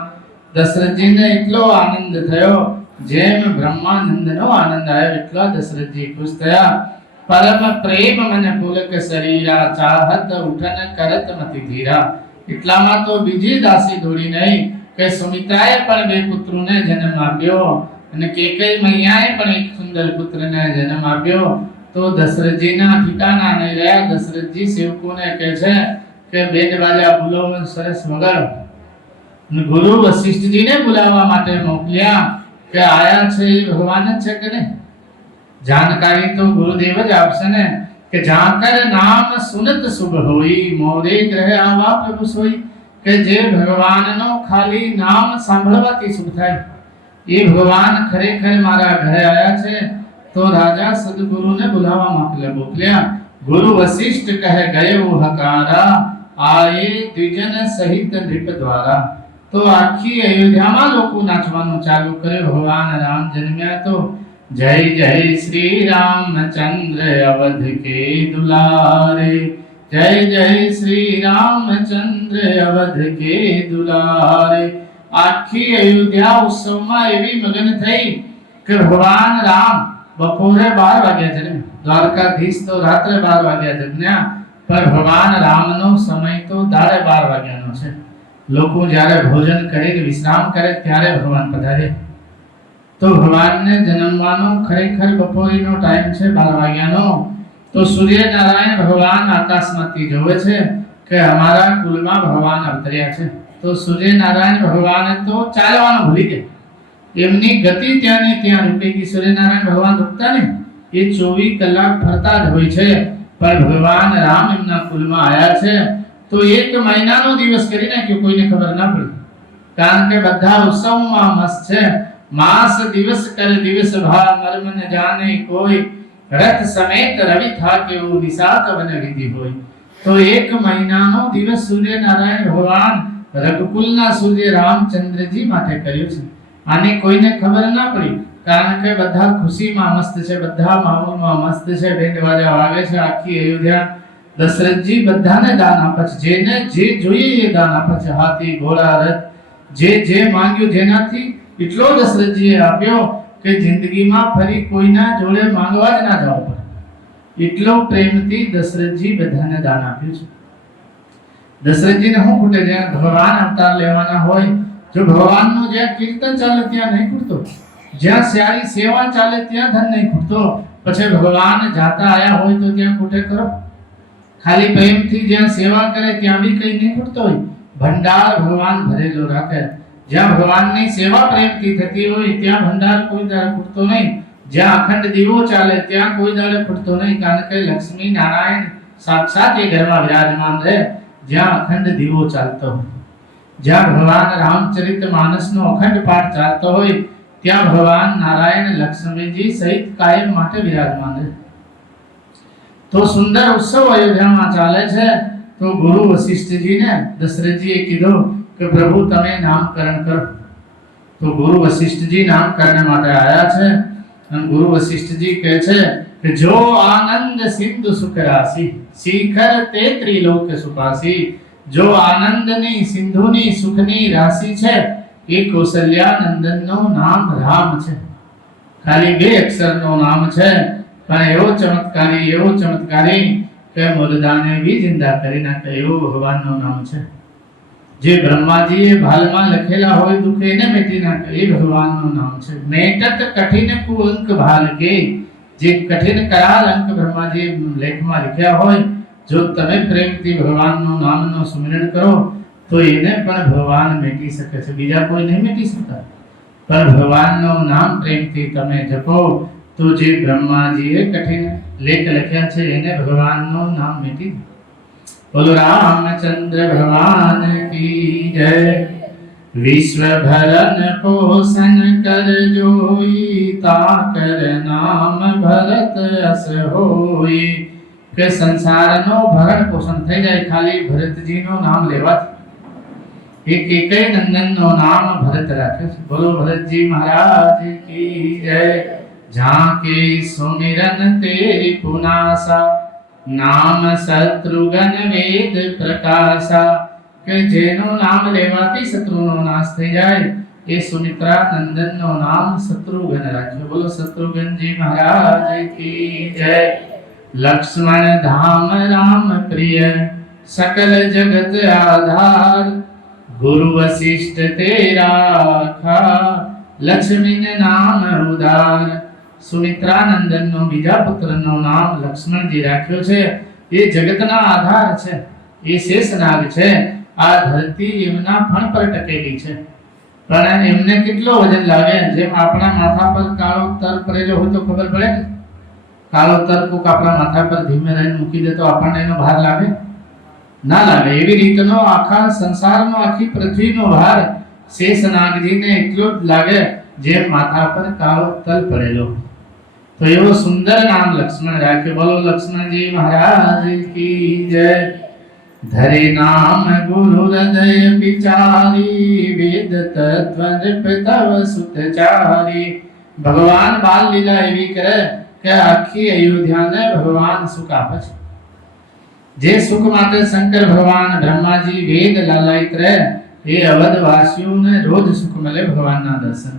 दशरथ जी ने इतलो आनंद थयो, जेम ब्रह्मानंद नो आनंद आयो એટલા दशरथ जी खुश थया। परम प्रेम मन पुलक शरीरा, चाहत उठन करत मति धीरा। એટલામાં તો બીજી દાસી દોડી નહીં કે સુમિત્રાએ પણ બે પુત્રોને જન્મ આપ્યો અને કેકઈ મૈયાએ પણ એક સુંદર પુત્રને જન્મ આપ્યો। તો દશરથજીના ઠિકાણા નહીં રહ્યા। દશરથજી સેવકોને કહે છે કે બેન બાજા બોલાવો, સરસ વગાડો। ગુરુ વશિષ્ઠજીને બોલાવવા માટે મોકલ્યા કે આયા છે એ ભગવાન જ છે કે નહીં। जानकारी तो गुरुदेव ज आपसे ने कि जाकर नाम सुनत शुभ होई, मोरे ग्रह आवा प्रभु सोई। के जे भगवान नो खाली नाम सांभळवाथी शुभ थाय। ये भगवान खरेखर मारा घरे आया छे। तो राजा सदगुरु ने बुलावा मोकल्या। गुरु वशिष्ठ कहे गए वो हकारा, आए द्विजन सहित नृप द्वारा। तो आखी अयोध्या में लोको नाचवानुं चालू करे। भगवान राम जन्म्या तो जय जय श्री रामचंद्र अवध के दुलारे, जय जय श्री रामचंद्र अवध के दुलारे। आखी अयोध्या उत्सव में एवी मगन थई कि भगवान राम बपोरे 12 वाग्या जन्म्या। द्वारकाधीश तो रात्रे 12 वाग्या जन्म्या, पर भगवान राम नो समय तो दाड़े 12 वाग्या नो छे। लोको ज्यारे भोजन करे विश्राम करे त्यारे भगवान पधारे। तो भगवान ने जन्मवानो खरेखर बपोरीनो टाइम छे 12 वाग्यानो। तो सूर्य नारायण भगवान आकाशमांथी जोवे छे कि हमारा कुलमां भगवान अवतर्या छे। तो सूर्य नारायण भगवान तो चालवानुं भूली गया। एमनी गति त्यानी त्यां रूपी की सूर्य नारायण भगवान रुकता नहीं, ये 24 कलाक फरता ज होय छे। पर भगवान राम एमना कुलमां आया छे तो 1 महीनानो दिवस करी नाख्यो, कोईने खबर ना पड़ी। कारण के बधा उत्सवमां मस्त छे। मास दिवस कर दिवस भा मर्म न जाने कोई, रथ समेत रवि था के वो विशाख वन विधि होई। तो 1 महीनानो दिवस सूर्य नारायण भगवान रघुकुलना सूर्य रामचंद्र जी माटे कर्यो छे। आने कोईने खबर ना पड़ी, कारण के बधा खुशी में मस्त छे, बधा माहौल में मस्त छे, बेंड बाजा वागे छे। आखी अयोध्या दशरथ जी बधाने दान आपे छे, जेने जे जोईए ए दान आपे छे। हाथी घोड़ा रथ जे जे मांग्यो जेनाथी એટલો દશરથજીએ આપ્યો કે જિંદગીમાં ફરી કોઈના જોડે માંગવા જ ના જવું પડે। એટલો પ્રેમથી દશરથજી બધાને દાન આપ્યું છે। દશરથજીને શું ખૂટે? જ્યાં ભગવાન અવતાર લેવાના હોય, જો ભગવાનનું જ્યાં કીર્તન ચાલે ત્યાં નહીં ખૂટતો, જ્યાં સારી સેવા ચાલે ત્યાં ધન નહીં ખૂટતો, પછી ભગવાન જાતા આયા હોય તો ત્યાં ખૂટે કરો? ખાલી પ્રેમથી જ્યાં સેવા કરે ત્યાં બી કઈ નહીં ખૂટતો હોય. ભંડાર ભગવાન ભરેલો રાખે. જ્યાં ભગવાનની સેવા પ્રેમથી થતી હોય ત્યાં ભંડાર કોઈ દાડે ખૂટતો નહીં. જ્યાં અખંડ દીવો ચાલે ત્યાં કોઈ દાડે ખૂટતો નહીં, કારણ કે લક્ષ્મી નારાયણ સાક્ષાત એ ઘરમાં વિરાજમાન રહે જ્યાં અખંડ દીવો ચાલતો હોય. જ્યાં ભગવાન રામચરિત માનસનો અખંડ પાઠ ચાલતો હોય ત્યાં ભગવાન નારાયણ લક્ષ્મીજી સહિત કાયમ માટે વિરાજમાન રહે. તો સુંદર ઉત્સવ અયોધ્યામાં ચાલે છે. તો ગુરુ વશિષ્ઠજીને દશરથજીએ કીધું કે પ્રભુ તમે નામકરણ કરો. તો ગુરુ વશિષ્ઠજી નામકરણ માટે આવ્યા છે. અને ગુરુ વશિષ્ઠજી કહે છે કે જો આનંદ સિંધુ સુખ રાશિ શિખર તે ત્રિલોક સુપાસી. જો આનંદની સિંધુની સુખની રાશિ છે એ કૌશલ્યા નંદનનું નામ રામ છે. ખાલી 2 અક્ષરનું નામ છે, પણ એવો ચમત્કારી કે મુર્દાને બી જિંદા કરી નાખે એવું ભગવાનનું નામ છે. જે બ્રહ્માજીએ ભાલમાં લખેલા હોય દુઃખ એને મેટી નાખે એ ભગવાનનું નામ છે. મેટત કઠિન કુઅંક ભાલ કે, જે કઠિન કરાલ અંક બ્રહ્માજીએ લેખમાં લખ્યા હોય, જો તમે પ્રેમથી ભગવાનનું નામનો સુમિરન કરો તો એને પણ ભગવાન મેટી શકે છે. બીજા કોઈ નહીં મેટી શકતા, પણ ભગવાનનું નામ પ્રેમથી તમે જપો તો જે બ્રહ્માજીએ કઠિન લેખ લખ્યા છે એને ભગવાનનું નામ મેટી. બોલો રામચંદ્ર ભગવાન કી જય. વિશ્વ ભરણ પોષણ કર જોઈ, તાકર નામ ભરત અસ હોઈ. કે સંસારનો ભરણ પોષણ થઈ જાય ખાલી ભરતજીનું નામ લેવાથી. એક નંદનનું નામ ભરત રાખે છે. બોલો ભરતજી મહારાજ કી જય. झांके सुमिरन तेरी पुनासा, नाम शत्रुघ्न वेद प्रकाशा. કે જેનું નામ લેવાથી શત્રુનો નાશ થઈ જાય એ સુમિત્રા નંદનનું નામ શત્રુઘ્ન રાખ્યું. બોલો શત્રુઘ્નજી મહારાજ કી જય. લક્ષ્મણ ધામ રામ પ્રિય, सकल जगत आधार. गुरु वशिष्ठ तेरा खा, लक्ष्मी ने नाम उदार. સુમિત્રાનંદનનો બીજા પુત્રનું નામ લક્ષ્મણજી રાખ્યો છે. એ જગતના આધાર છે, એ શેષનાગ છે. આ ધરતી એમના ફણ પર ટકેલી છે, પણ એમને કેટલો વજન લાગે. જેમ આપણા માથા પર કાળો તર પડેલો હોય તો ખબર પડે ને, કાળો તર કોક આપણા માથા પર ધીમે રહીને મૂકી દે તો આપણને એનો ભાર લાગે ના લાગે. એવી રીતનો આખા સંસારનો, આખી પૃથ્વીનો ભાર શેષનાગજીને એટલો જ લાગે જેમ માથા પર કાળો તલ પડેલો. તો એવો સુંદર નામ લક્ષ્મણ રાખ્યો. બોલો લક્ષ્મણજી મહારાજ કી જય. ધરે નામ ગુરુ હૃદય વિચારી, વેદ તત્વ નૃપ તવ સુતચારી. ભગવાન બાલ લીલા એવી કરે કે આખી અયોધ્યાને ભગવાન સુખ આપે છે. જે સુખ માટે શંકર ભગવાન બ્રહ્માજી વેદ લાલાયિત રહે એ અવધવાસીઓને રોજ સુખ મળે ભગવાનના દર્શન.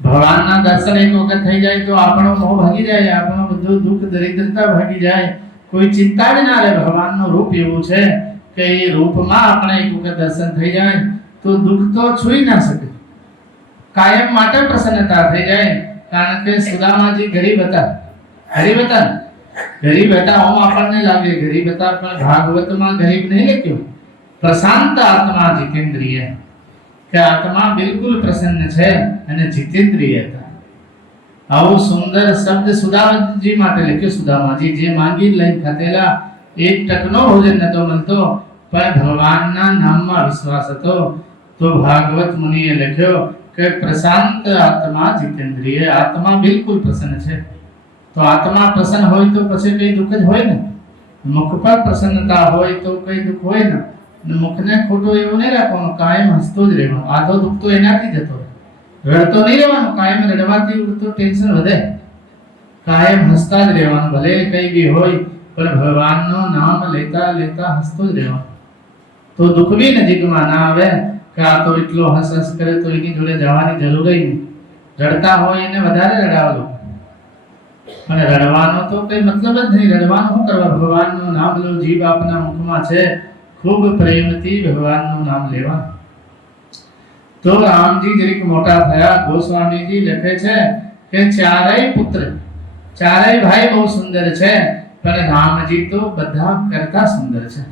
ભગવાનના દર્શન એક વખત થઈ જાય તો આપણો મોહ ભાગી જાય, આપણો બધું દુઃખ દરિદ્રતા ભાગી જાય, કોઈ ચિંતા જ ના રહે. ભગવાનનું રૂપ એવું છે કે એ રૂપમાં આપણે એક વખત દર્શન થઈ જાય તો દુઃખ તો છૂઈ ના શકે, કાયમ માટે પ્રસન્નતા થઈ જાય. કારણ કે સુદામાજી ગરીબ હતા, ગરીબ હતા ને, ગરીબ હતા ઓમ આપણને લાગે ગરીબ હતા, પણ ભાગવતમાં ગરીબ નહીં લખ્યો. પ્રશાંત આત્મા જીતેન્દ્રિય, કે આત્મા બિલકુલ પ્રસન્ન છે અને જીતેન્દ્રિય હતા. આવો સુંદર શબ્દ સુદામાજી માટે લખ્યો. સુદામાજી જે માંગી લઈને ખાતેલા, એક ટકનો ભોજન નતો મળતો, પણ ભગવાનના નામમાં વિશ્વાસ હતો. તો ભાગવત મુનિએ લખ્યો કે પ્રશાંત આત્મા જીતેન્દ્રિય, આત્મા બિલકુલ પ્રસન્ન છે. તો આત્મા પ્રસન્ન હોય તો પછી કઈ દુઃખ જ હોય ને. મુખ પર પ્રસન્નતા હોય તો કઈ દુઃખ હોય ને. મુખને ખોટો એવું નહીં રાખવાનું, કાયમ હસતો જ રહેવાનું. આધો દુઃખ તો એનાથી જતો, રડતો નહીં રહેવાનું. કાયમ રડવાથી તો ટેન્શન વધે. કાયમ હસતા જ રહેવાનું, ભલે કઈ બી હોય પણ ભગવાનનું નામ લેતા લેતા હસતો જ રહેવાનું. તો દુઃખ બી નજીકમાં ના આવે કે આ તો એટલો હસ હસ કરે તો એની જોડે જવાની જરૂર નહીં. રડતા હોય એને વધારે રડાવવાનું, અને રડવાનો તો કઈ મતલબ જ નહીં. રડવાનું શું કરવા? ભગવાનનું નામ લો, જીભ આપના મુખમાં છે, खूब प्रेमथी भगवानનું નામ લેવા। તો રામજી જરીક મોટા થયા। ગોસ્વામીજી લખે છે કે ચારેય પુત્ર ચારેય ભાઈ બહુ સુંદર છે, પણ રામજી તો બધા કરતા સુંદર છે,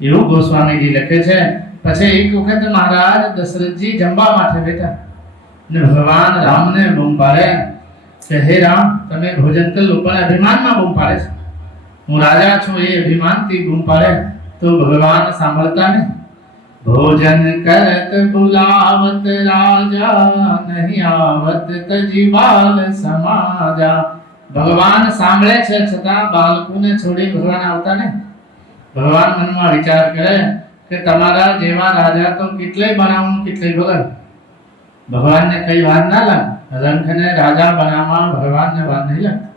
એવું ગોસ્વામીજી લખે છે। પછી એક વખત મહારાજ દશરથજી જમવા માટે બેઠા ને ભગવાન રામને બૂમ પાડે કે હે રામ, તમે ભોજન કરી લો, પણ અભિમાનમાં બૂમ પાડે છે। હું રાજા છું એ અભિમાનથી બૂમ પાડે તો ભગવાન સાંભળતા નહીં। भोजन करत बुलावत राजा, नहीं आवत तजी बाल समाजा। भगवान सांभळे छे छतां बालकोने छोड़ी भगवान आवता नहीं। भगवान मनमा विचार करे कि तमारा जेवा राजा तो कितले बनावुं कितले भगत। भगवान ने कई वार ना लाग, रंग ने राजा बनावा भगवान ने वार नहीं लगता।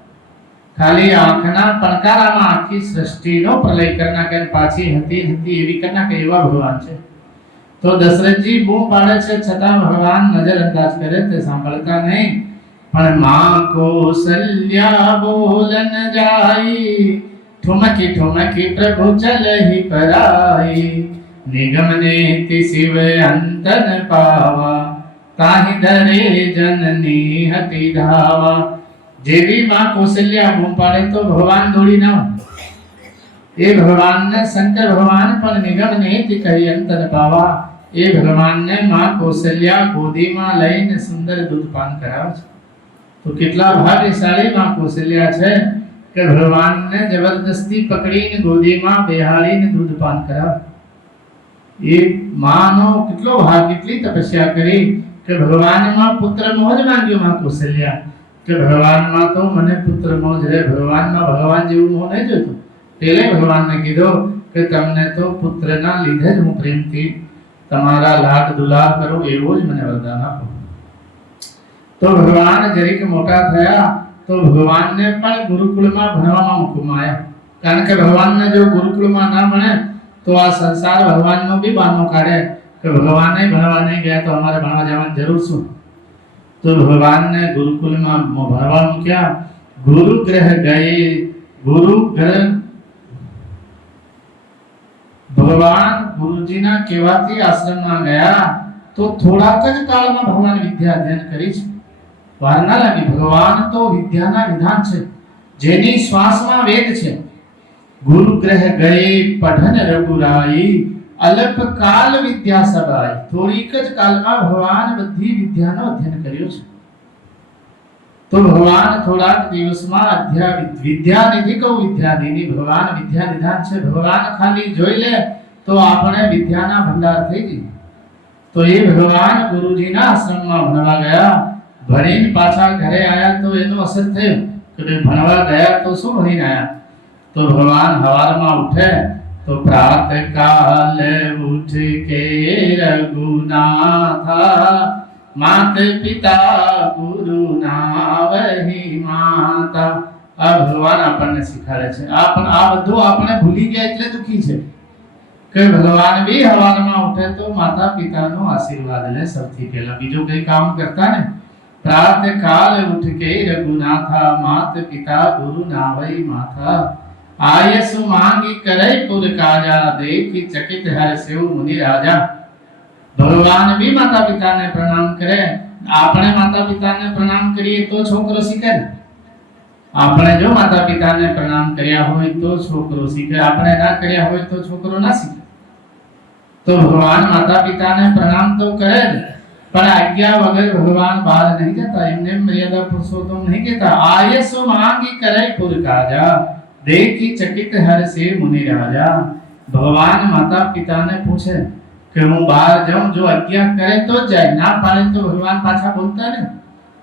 खाली आंखना पणकारामां आखी सृष्टिनो प्रलय करना के पाછી હતી હતી એવી કરના કે એવા ભગવાન છે। तो दशरथजी बूम पाड़े छे छतां भगवान नजरअंदाज करे ते सांभळता नहीं। पण मां कौसल्या बोलन जाई, ठुमकी ठुमकी प्रभु चलहि पराई। निगम नेति शिव अंतन पावा, ताहि धरे जननी हति धावा। जेवी मां कौशल्या बूम पाड़े तो भगवान दौड़ी ना ए भगवान ने शंकर भगवान पर निगम नेति कही अंतन पावा। ए भगवान ने मां कौशल्या गोदी में लईने सुंदर दूध पान करावे छे। तो कितला भाग्यशाली मां कौशल्या छे के भगवान ने जबरदस्ती पकड़ीने गोदी में बेहाड़ीने दूध पान करावे। ये मानो कितलो भाग कितली तपस्या करी के भगवान में पुत्र मोज मांग्यो मां कौशल्या के भगवान में तो मने पुत्र मोज रे, भगवान में भगवान जेवुं मोह नहीं जोतो। पहले भगवान ने कीधो के तमने तो पुत्रना लीधे ज हूँ प्रेमथी तमारा लाड दुलार करो एवो ज मने वरदान आपो। तो भगवान जरीक मोटा थया तो भगवान ने पण गुरुकुल में भणवामां मूकवामां आव्या। कारण के भगवान ने जो गुरुकुल में ना भणे तो आ संसार भगवान नो भी बहानो काढे के भगवान ने भणवा नहीं गया तो हमारे भणवा जवानी जरूर छू। तो भगवान ने गुरुकुल में भणवा मूक्या। गुरु ग्रह गए, गुरु ग्रह भगवान गुरुजी ना केवाथी आश्रम में गया तो थोड़ाक ज काल में भगवान विद्या अध्ययन करी छे। वार ना लागी। भगवान तो विद्याना विधान छे, जेनी श्वास में वेद छे। गुरु ग्रह गए पठन रघुराई, अल्प काल विद्या सबाई। थोड़ीक ज काल में भगवान बधी विद्यानो अध्ययन कर्यो छे। तो भगवान थोड़ाक दिवस में अध्या विद्यानिधि को विद्यानिधि भगवान विद्यानिधान छे। भगवान खाली जोई ले तो आपणे विद्याना भंडार थई गई। तो ये भगवान गुरुजी ना आश्रम में भणवा गया। भणीने पाछा घरे आया तो एनो असर थयो के भणवा गया तो शुं भणीने आया। तो भगवान हवार में उठे तो प्रातः काल उठ के रघुनाथा, मात पिता गुरु नावही माता। आ भगवान आपने शिखाड़े छे। आ बधुं आपणे भूली गया એટલે દુખી છે કે ભગવાન भी हवार में उठे तो माता पिता नो आशीर्वाद ले सबथी पहला, बीजो कई काम करता ने। प्रातः काल उठ के रघुनाथा, मात पिता गुरु नावई माता। आयसु मांगी करे पुर काजा, देखी चकित हर सेव मुनि राजा। भगवान भी माता पिता ने प्रणाम करे। आपने माता पिता ने प्रणाम करिए तो छोकरो सीखे। आपने जो माता पिता ने प्रणाम कर्या होय तो छोकरो सीखे, आपने ना कर्या होय तो छोकरो ना सीखे। तो भगवान माता पिता ने प्रणाम तो करे, पर आज्ञा वगर भगवान बाहर नहीं जाता। इनने मर्यादा पुरुषोत्तम नहीं कहता। आयसु मांगी करे पुर काजा, देखी चकित हर से मुनि राजा। भगवान माता पिता ने पूछे कि हूँ बाहर जाऊं, जो आज्ञा करे तो जाए, ना पाड़े तो भगवान पाछा बोलता ने।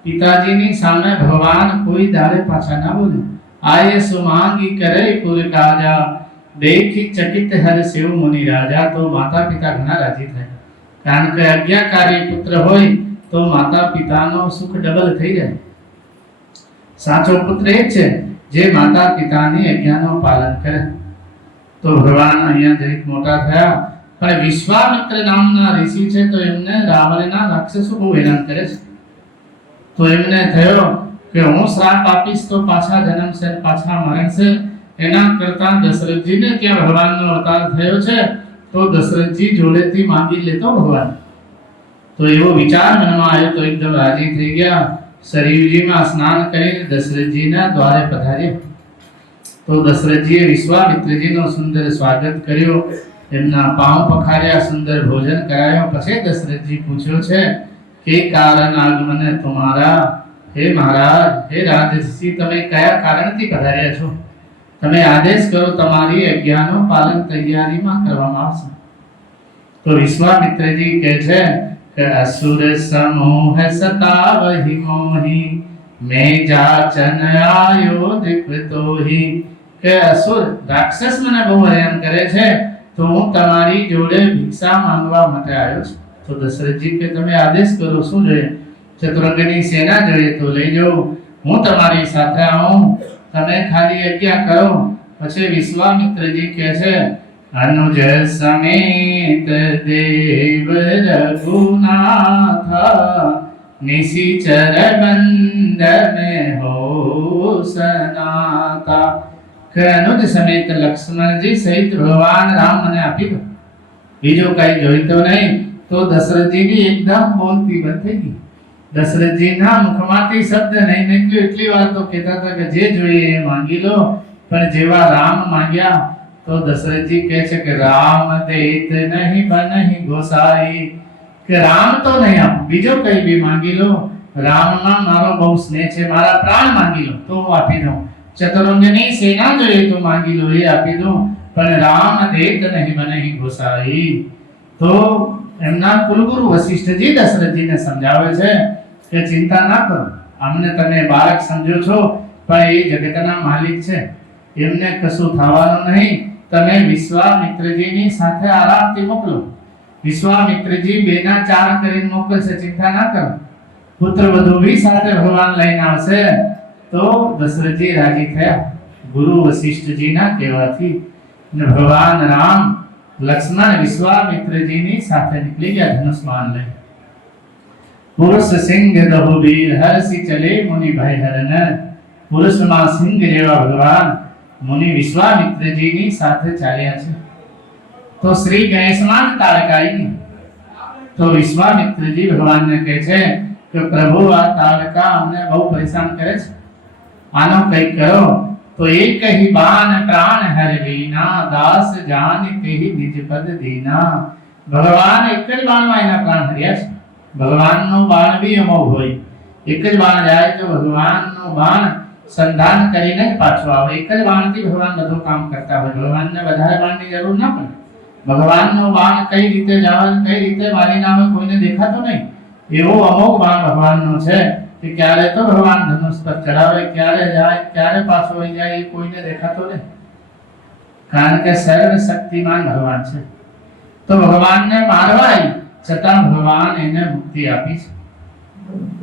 पिताजी नी सामे भगवान कोई दाड़े पाछा ना बोले। आयसु मांगी करे पुर काजा, देखी चकित हर शिव मुनि राजा। तो माता पिता घना राजी थाय। कारण के आज्ञाकारी पुत्र होय तो माता पितानो सुख डबल थई जाय। साचो पुत्र एक छे जे माता पितानी आज्ञानो पालन करे। तो भगवान अहींया जरीक मोटा थया। पण विश्वामित्र नामना ऋषि छे तो एमने रावणना राक्षसो बहु हैरान करे छे। तो एमने थयो કે હું શ્રાપ આપીશ તો પાછા જન્મ છે, પાછા મરણ છે, એના કરતા દશરથજીને ત્યાં ભગવાનનો અવતાર થયો છે તો દશરથજી જોડેથી માંગી લેતો ભગવાન. તો એવો વિચાર મનમાં આવ્યો તો એકદમ રાજી થઈ ગયા. સરયુજીમાં સ્નાન કરીને દશરથજીના દ્વારે પધાર્યા. તો દશરથજીએ વિશ્વામિત્રજીનો સુંદર સ્વાગત કર્યો, એમના પાંવ પખાર્યા, સુંદર ભોજન કરાયો. પછી દશરથજી પૂછ્યો છે કે કારણ આગમન તમારા? હે મહારાજ, હે રાજર્ષિ, તમે કયા કારણથી પધાર્યા છો? તમે આદેશ કરો, તમારી આજ્ઞાનું પાલન તૈયારીમાં કરવામાં આવશે. તો વિશ્વામિત્રજી કહે છે કે અસુર સમૂહ સતાવહિ મોહી મેં જાચન આયો દીપતોહી. કે અસુર રાક્ષસ મને બહુ હેરાન કરે છે, તો હું તમારી જોડે ભિક્ષા માંગવા માટે આવ્યો છું. તો દશરથજી કે તમે આદેશ કરો, શું જોઈએ? ચતુરંગની સેના જોઈએ તો લઈ જાઓ, હું તમારી સાથે આવું, તમે ખાલી આજ્ઞા કરો. પછી વિશ્વામિત્રજી કહે છે अनुज समेत देव रघुनाथ निशिचर बंदन हो सनाता. કે અનુજ સમેત લક્ષ્મણજી સહિત ભગવાન રામ મને આપી દો, બીજો કઈ જોઈતો નહીં. તો દશરથજીની એકદમ બોલતી બંધ થઈ ગઈ. દશરથજીના મુખમાંથી શબ્દ નહીં નીકળ્યો. એટલી વાર તો કહેતા હતા કે જે જોઈએ એ માંગી લો, પણ જેવા રામ માંગ્યા તો દશરથજી કહે છે કે રામ દેત નહીં બનહી ગોસાઈ. કે રામ તો નહીં આપું, બીજો કઈ બી માંગી લો. રામમાં મારો બહુ સ્નેહ છે, મારા પ્રાણ માંગી લો તો હું આપી દઉં. ચતુરંગની સેના જોઈએ તો માંગી લો, એ આપી દઉં, પણ રામ દેત નહીં બનહી ગોસાઈ. તો એમના કુલગુરુ વશિષ્ઠજી દશરથજીને સમજાવે છે કે ચિંતા ના કરો, અમને તમે બાળક સમજો છો, પણ એ જગતના માલિક છે, એમને કશું થવાનું નહીં. તમે વિશ્વામિત્રજીની સાથે આરામથી મોકલો. વિશ્વામિત્રજી 2 ના 4 કરીને મોકલશે, ચિંતા ના કરો. પુત્ર વધુ બી સાથે ભગવાન લઈને આવશે. તો દશરથજી રાજી થયા ગુરુ વશિષ્ઠજીના કહેવાથી. ભગવાન રામ લક્ષ્મણ વિશ્વામિત્રજીની સાથે નીકળી ગયા ધનુષ્માન લઈ. પુરુષ સિંહ રઘુવીર હરસી ચલે મુનિ ભાઈ હરન. પુરુષમાં સિંહ જેવા ભગવાન મુનિ વિશ્વામિત્રજીની સાથે ચાલ્યા છે. તો શ્રી ગણેશમાન તારકાઈ. તો વિશ્વામિત્રજી ભગવાનને કહે છે કે પ્રભુ આ તારકા અમને બહુ પરેશાન કરે છે, આનો કંઈક કરો. તો એક કહી બાન પ્રાણ હરવીના દાસ જાની તેહી નિજ પદ દીના. ભગવાન એક જ બાણમાં એના પ્રાણ હર્યા છે. ભગવાનનું બાણ બી અમોઘ હોય. એક જ બાણ જાય તો ભગવાનનું બાણ સંધાન કરીને જ પાછો આવે. એક જ બાણથી ભગવાન બધું કામ કરતા હોય. ભગવાનને વધારે બાણની જરૂર ના પડે. ભગવાનનું બાણ કઈ રીતે જાય, કઈ રીતે મારીને આવે કોઈને દેખાતો નહીં. એવો અમોઘ બાણ ભગવાનનો છે કે ક્યારે તો ભગવાન ધનુષ પર ચડાવે, ક્યારે જાય, ક્યારે પાછો આવી જાય, એ કોઈને દેખાતો નહીં. કારણ કે સર્વ શક્તિમાન ભગવાન છે. તો ભગવાનને મારવાય છતાં ભગવાન એને મુક્તિ આપી છે.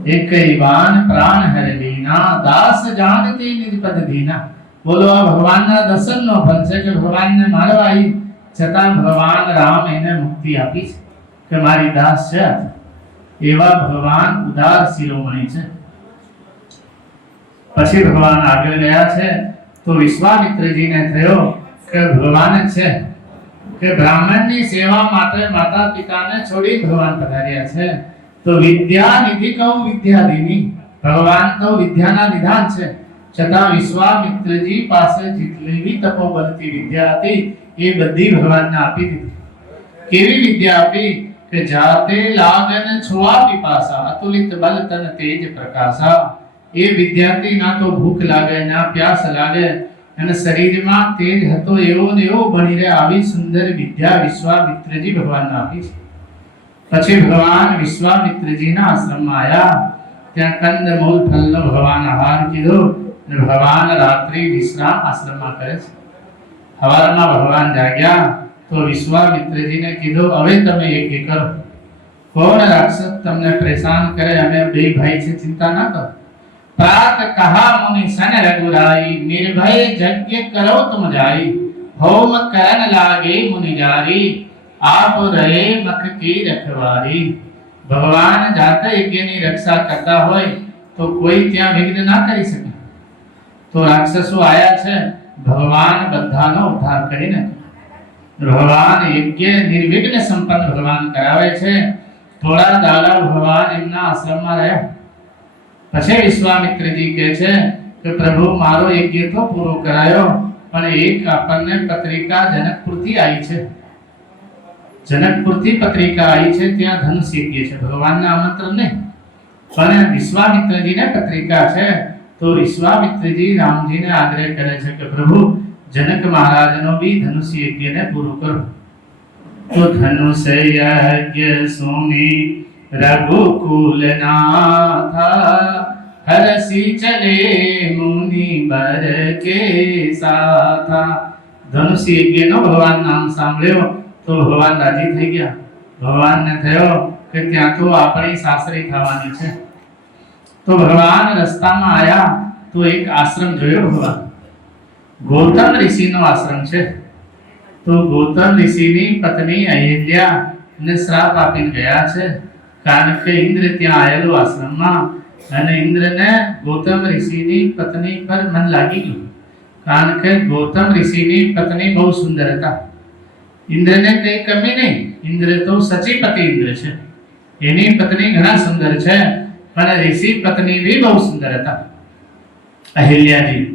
એકઈ બાણ પ્રાણ હરવીના દાસ જાનતી નિજ પદ દીના. બોલો આ ભગવાનના દર્શનનો ફળ છે કે ભગવાનને મારવાય છતાં ભગવાન રામ એને મુક્તિ આપી છે કે મારી દાસ છે. એવા ભગવાન ઉદાર શિરોમણી છે. પછી ભગવાન આગળ ગયા છે તો વિશ્વામિત્રજીને થયો કે ભગવાન જ છે કે બ્રાહ્મણની સેવા માટે માતા પિતાને છોડી ભગવાન પધાર્યા છે. તો વિદ્યા નિધિ કહું વિદ્યાદિની. ભગવાન તો વિદ્યાના નિધાન છે, છતાં વિશ્વામિત્રજી પાસે જેટલી બી તપોબળથી વિદ્યા હતી એ બધી ભગવાનને આપી દીધી. કેવી વિદ્યા આપી કે જાતે લાગન છુઆ પીપાસા અતુલિત બલ તન તેજ પ્રકાશા. એ વિદ્યાર્થી ના તો ભૂખ લાગે ના પ્યાસ લાગે, અને શરીરમાં તેજ હતો એવો ને એવો બની રહે. આવી સુંદર વિદ્યા વિશ્વામિત્રજી ભગવાનને આપી છે. પછી ભગવાન વિશ્વામિત્રજીના આશ્રમમાં આવ્યા. ત્યાં કંદમૂળ ફળનો ભગવાન આહાર કીધો અને ભગવાન રાત્રિ વિશ્રામ આશ્રમમાં કરે છે. સવારમાં ભગવાન જાગ્યા તો વિશ્વામિત્રજીને કીધું હવે તમે એક કરો, કોણ રાક્ષસ તમને પરેશાન કરે, અમે 2 ભાઈ છે, ચિંતા ના કરો. प्रात कहा मुनि सन रघुराई निर्भय यज्ञ करो तुम जाई होम करन लागे मुनि जारी आप रहे मख की रखवारी. भगवान जाते यज्ञની રક્ષા કરતા હોય તો કોઈ ત્યાં વિઘ્ન ના કરી શકે. તો રાક્ષસો આયા છે ભગવાન બધાનો ઉદ્ધાર કરીને ભગવાન યજ્ઞ નિર્વિઘ્ન સંપન્ન ભગવાન કરાવે છે. થોડા દાડા ભગવાન એમના આશ્રમમાં રહ્યા પછી વિશ્વામિત્રજી કહે છે કે પ્રભુ મારો યજ્ઞ તો પૂરો કરાયો, પણ એક આપણને પત્રિકા જનકપુરથી આવી છે. જનકપુરથી પત્રિકા આવી છે, ત્યાં ધનુષ યજ્ઞ છે. ભગવાનના આમંત્રણ નહીં, પણ વિશ્વામિત્રજીને પત્રિકા છે. તો વિશ્વામિત્રજી રામજીને આગ્રહ કરે છે કે પ્રભુ જનક મહારાજનો બી ધનુષ યજ્ઞને પૂરું કરો. તો ધનુષ યજ્ઞ સુની રઘુકુલ નાથા હરસી ચલે મુનિ બર કે સાથા. ધનુષ યજ્ઞનો ભગવાન નામ સાંભળ્યો તો ભગવાન રાજી થઈ ગયા. ભગવાનને થયો કે ત્યાં તો આપણી સાસરી થવાની છે. તો ભગવાન રસ્તામાં આયા તો એક આશ્રમ જોયો. ભગવાન ગૌતમ ઋષિનો આશ્રમ છે. તો ગૌતમ ઋષિની પત્ની અહિલ્યા ને શ્રાપ આપીને ગયા છે, કારણ કે ઇન્દ્ર ત્યાં આવેલો આશ્રમમાં, અને ઇન્દ્રને ગૌતમ ઋષિની પત્ની પર મન લાગી ગયું, કારણ કે ગૌતમ ઋષિની પત્ની બહુ સુંદર હતા. ઇન્દ્રને કઈ કમી નહીં, ઇન્દ્ર તો સચીપતિ ઇન્દ્ર છે, એની પત્ની ઘણા સુંદર છે, પણ ઋષિ પત્ની બી બહુ સુંદર હતા અહિલ્યાજી.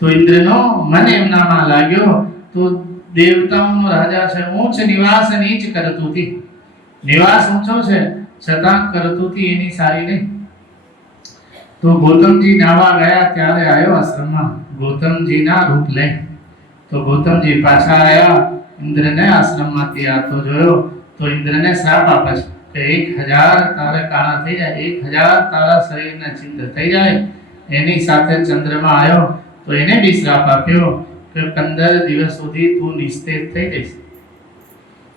તો ઇન્દ્રનો મન એમનામાં લાગ્યો. તો દેવતાઓનો રાજા છે, ઊંચ નિવાસ નીચ કરતુંથી. નિવાસ ઊંચો છે છતાં કરતુંથી એની સારી નહીં. તો ગૌતમજી નાવા ગયા ત્યારે આવ્યો આશ્રમમાં ગૌતમજીના રૂપ લઈ. તો ગૌતમજી પાછા આવ્યા, ઇન્દ્રને આશ્રમમાંથી આવતો જોયો તો ઇન્દ્રને શ્રાપ આપે છે કે 1000 તારા કાણા થઈ જાય, 1000 તારા શરીરના છિદ્ર થઈ જાય. એની સાથે ચંદ્રમા આવ્યો તો એને બી શ્રાપ આપ્યો કે 15 દિવસ સુધી તું નિસ્તેજ થઈ જઈશ.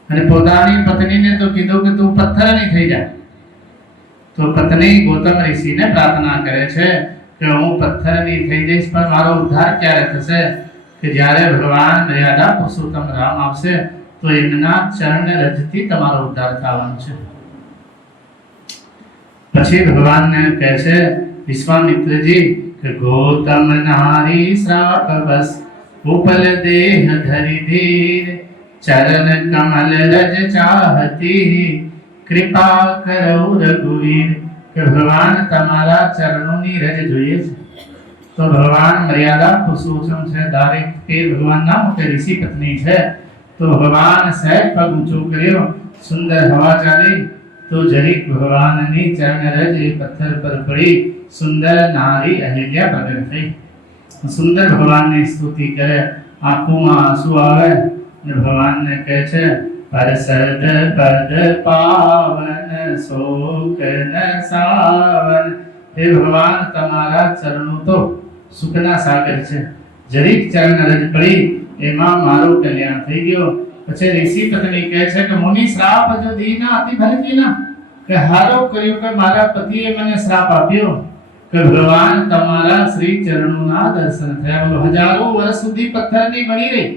અને પોતાની પત્નીને તો કીધું કે તું પથ્થરની થઈ જા. તો પત્ની ગૌતમ ઋષિને પ્રાર્થના કરે છે કે હું પથ્થરની થઈ જઈશ, પણ મારો ઉદ્ધાર ક્યારે થશે? કે જ્યારે ભગવાન મર્યાદા પુરુષોત્તમ રામ આવશે તો એમના ચરણ રજથી તમારો ઉદ્ધાર થવાનો છે. પછી ભગવાનને કહે છે વિશ્વામિત્રજી કે ગૌતમ નારી શ્રાપ બસ ઉપલ દેહ ધરી ધીર ચરણ કમલ રજ ચાહતી કૃપા કરો રઘુવીર. કે ભગવાન તમારા ચરણોની રજ જોઈએ છે. તો ભગવાન મર્યાદા પુરુષોત્તમ છે, દરેક તે ભગવાનના મુખ્ય ઋષિ પત્ની છે. તો ભગવાન સહેજ પગ ઊંચો કર્યો, સુંદર હવા ચાલી તો જરીક ભગવાનની ચરણ રજ એ પથ્થર પર પડી. સુંદર નારી અહિલ્યા પ્રગટ થઈ, સુંદર ભગવાનની સ્તુતિ કરે, આંખોમાં આંસુ આવે અને ભગવાનને કહે છે પરસદ પદ પાવન શોક ન સાવન. હે ભગવાન તમારા ચરણો તો સુખના સાગર છે, જરીક ચરણ રજ પડી એમાં મારું કલ્યાણ થઈ ગયો. પછી ઋષિ પત્ની કહે છે કે મુનિ શ્રાપ જો દીના અતિ ભલકીના, કે હારો કર્યો કે મારા પતિએ મને શ્રાપ આપ્યો કે ભગવાન તમારા શ્રી ચરણોના દર્શન થયા. બોલો હજારો વર્ષ સુધી પથ્થરની બની રહી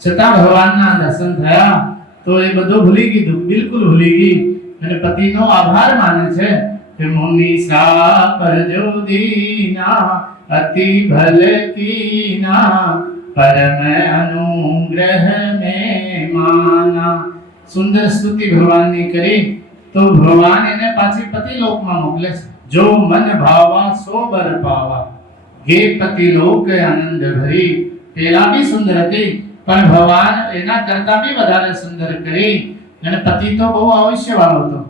છતાં ભગવાનના દર્શન થયા. તો એ બધું ભૂલી ગઈ, બિલકુલ ભૂલી ગઈ અને પતિનો આભાર માને છે કે મુનિ શ્રાપ જો દીના અતિ ભલકીના પરમ અનુગ્રહ में माना. સુંદર સ્તુતિ ભગવાનની કરી તો ભગવાન એને પાછી પતિ લોકમાં મોકલે છે. જો મન ભાવા સો બર પાવા ગે પતિ લોક આનંદ ભરી. પેલા બી સુંદર હતી પણ ભગવાન એના કરતા બી વધારે સુંદર કરી, અને પતિ તો બહુ અવશ્ય વાળો હતો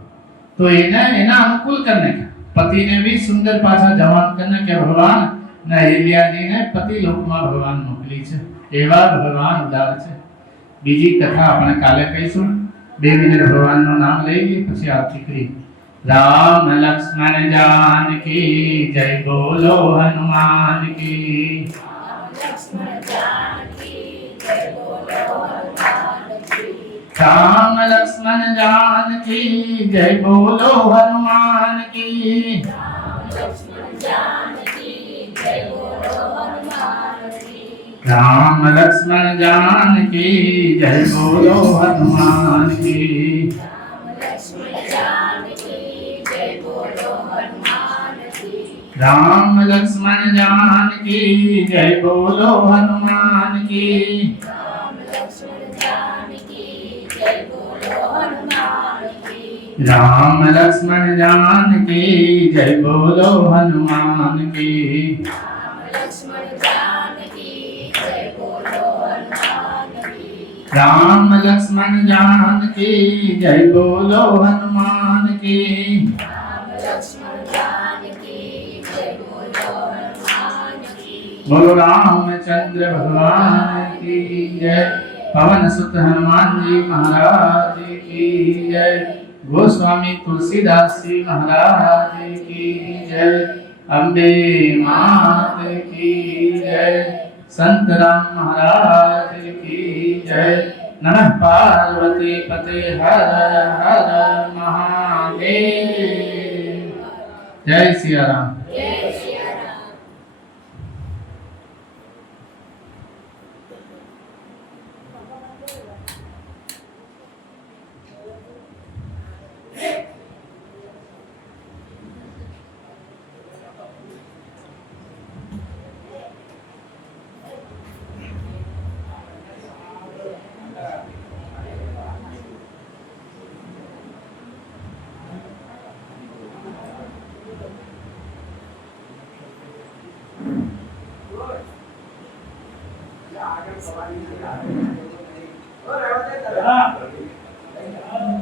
તો એને એના અનુકૂળ કરને પતિને બી સુંદર પાછા જવાન કરને કે ભગવાન ના એલિયાજીને પતિ લોકમાં ભગવાન મોકલી છે. એવા ભગવાન ઉદાર છે. બીજી કથા આપણે કાલે કહીશું. 2 મિનિટ ભગવાનનું નામ લઈ લઈએ પછી આરતી કરી. રામ લક્ષ્મણ જાનકી જય બોલો હનુમાન કી. राम लक्ष्मण जानकी जय बोलो हनुमान की. राम लक्ष्मण जानकी जय बोलो हनुमान की. राम लक्ष्मण जानकी जय बोलो हनुमान की। राम लक्ष्मण जानकी जय बोलो हनुमान की। राम लक्ष्मण जानकी जय बोलो हनुमान की। राम लक्ष्मण जानकी जय बोलो हनुमान की। राम लक्ष्मण जानकी जय बोलो हनुमान की। राम लक्ष्मण जानकी जय बोलो हनुमान की। बोलो रामचंद्र भगवान की जय। पवन सुत हनुमान जी महाराज की जय। गोस्वामी तुलसीदास जी महाराज की जय। अम्बे मात की जय। संत राम महाराज की जय। नमः पार्वती पते हर हर महादेव। जय सिया राम। जय सिया राम।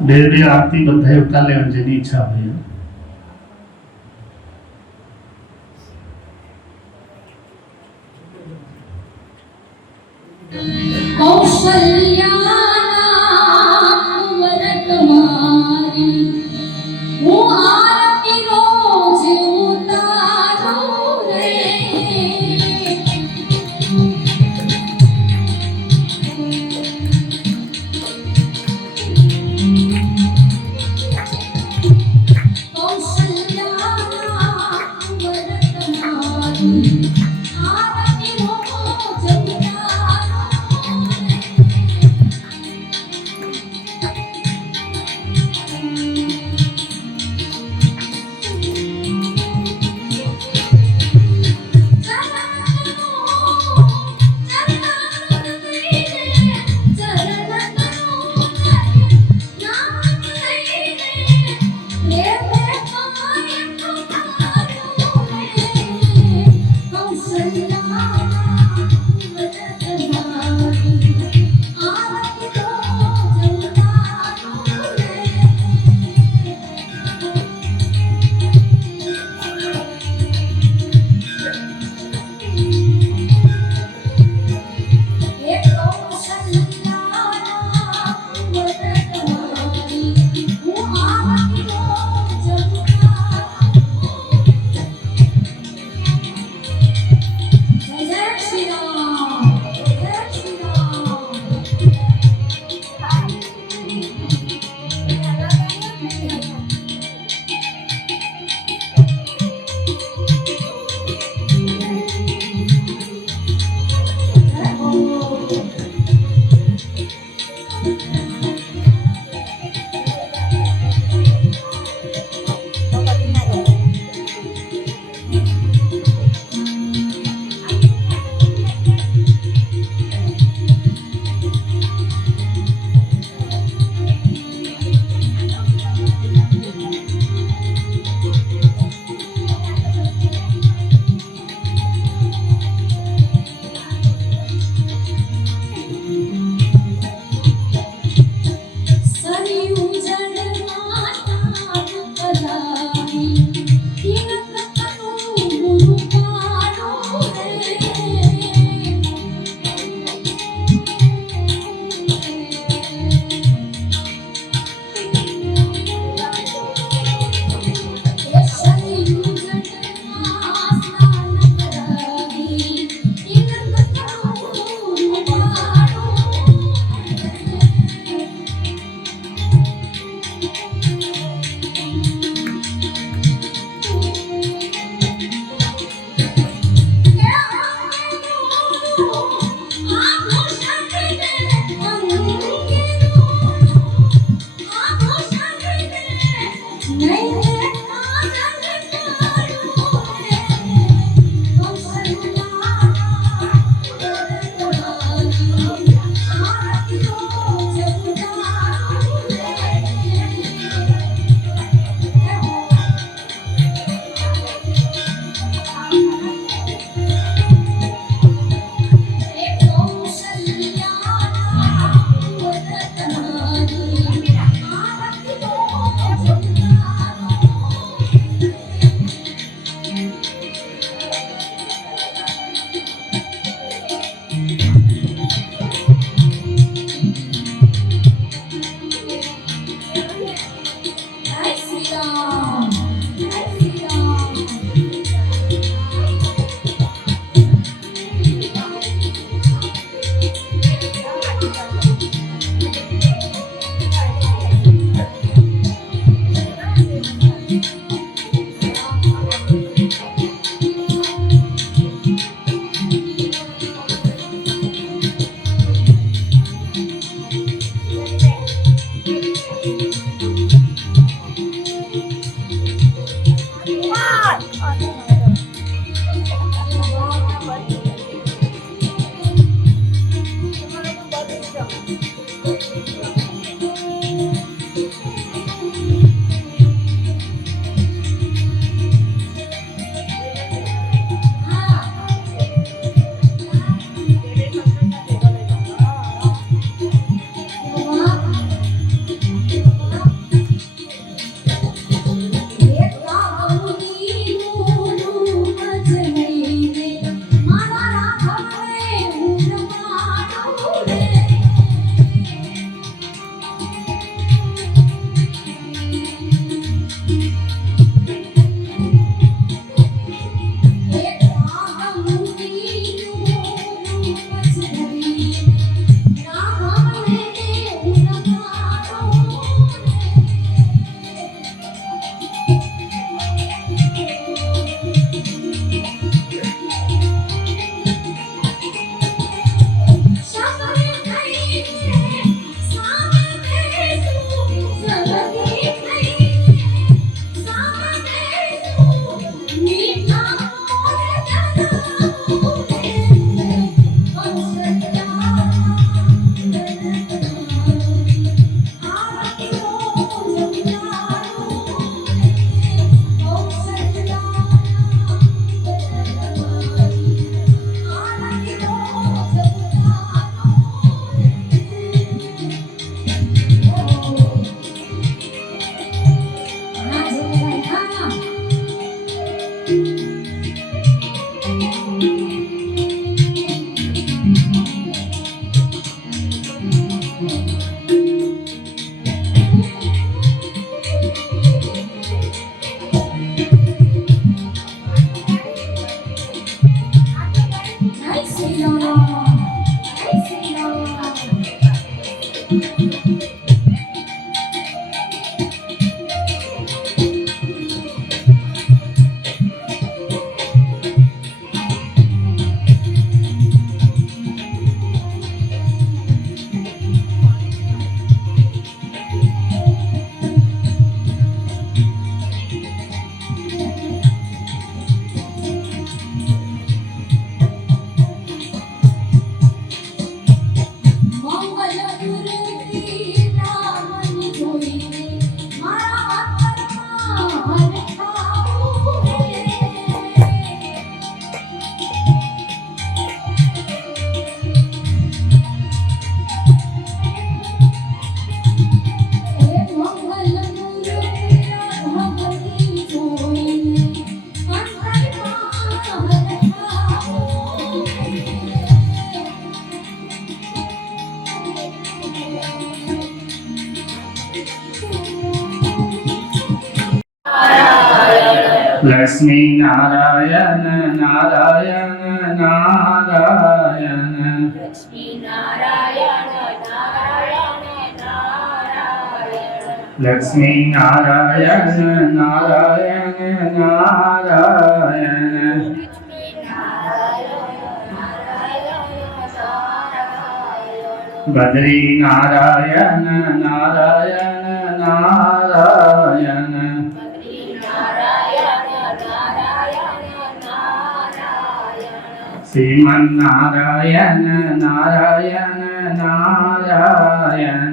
डेली आरती बधाई उतार लेवन जेनी इच्छा હોય कौशल्या લક્ષ્મી નારાયણ નારાયણ નારાયણ લક્ષ્મી નારાયણ નારાયણ નારાયણ લક્ષ્મી નારાયણ નારાયણ નારાયણ લક્ષ્મી નારાયણ નારાયણ નારાયણ બદ્રી નારાયણ નારાયણ નારાયણ બદ્રી નારાયણ નારાયણ નારાયણ શ્રીમન નારાયણ નારાયણ નારાયણ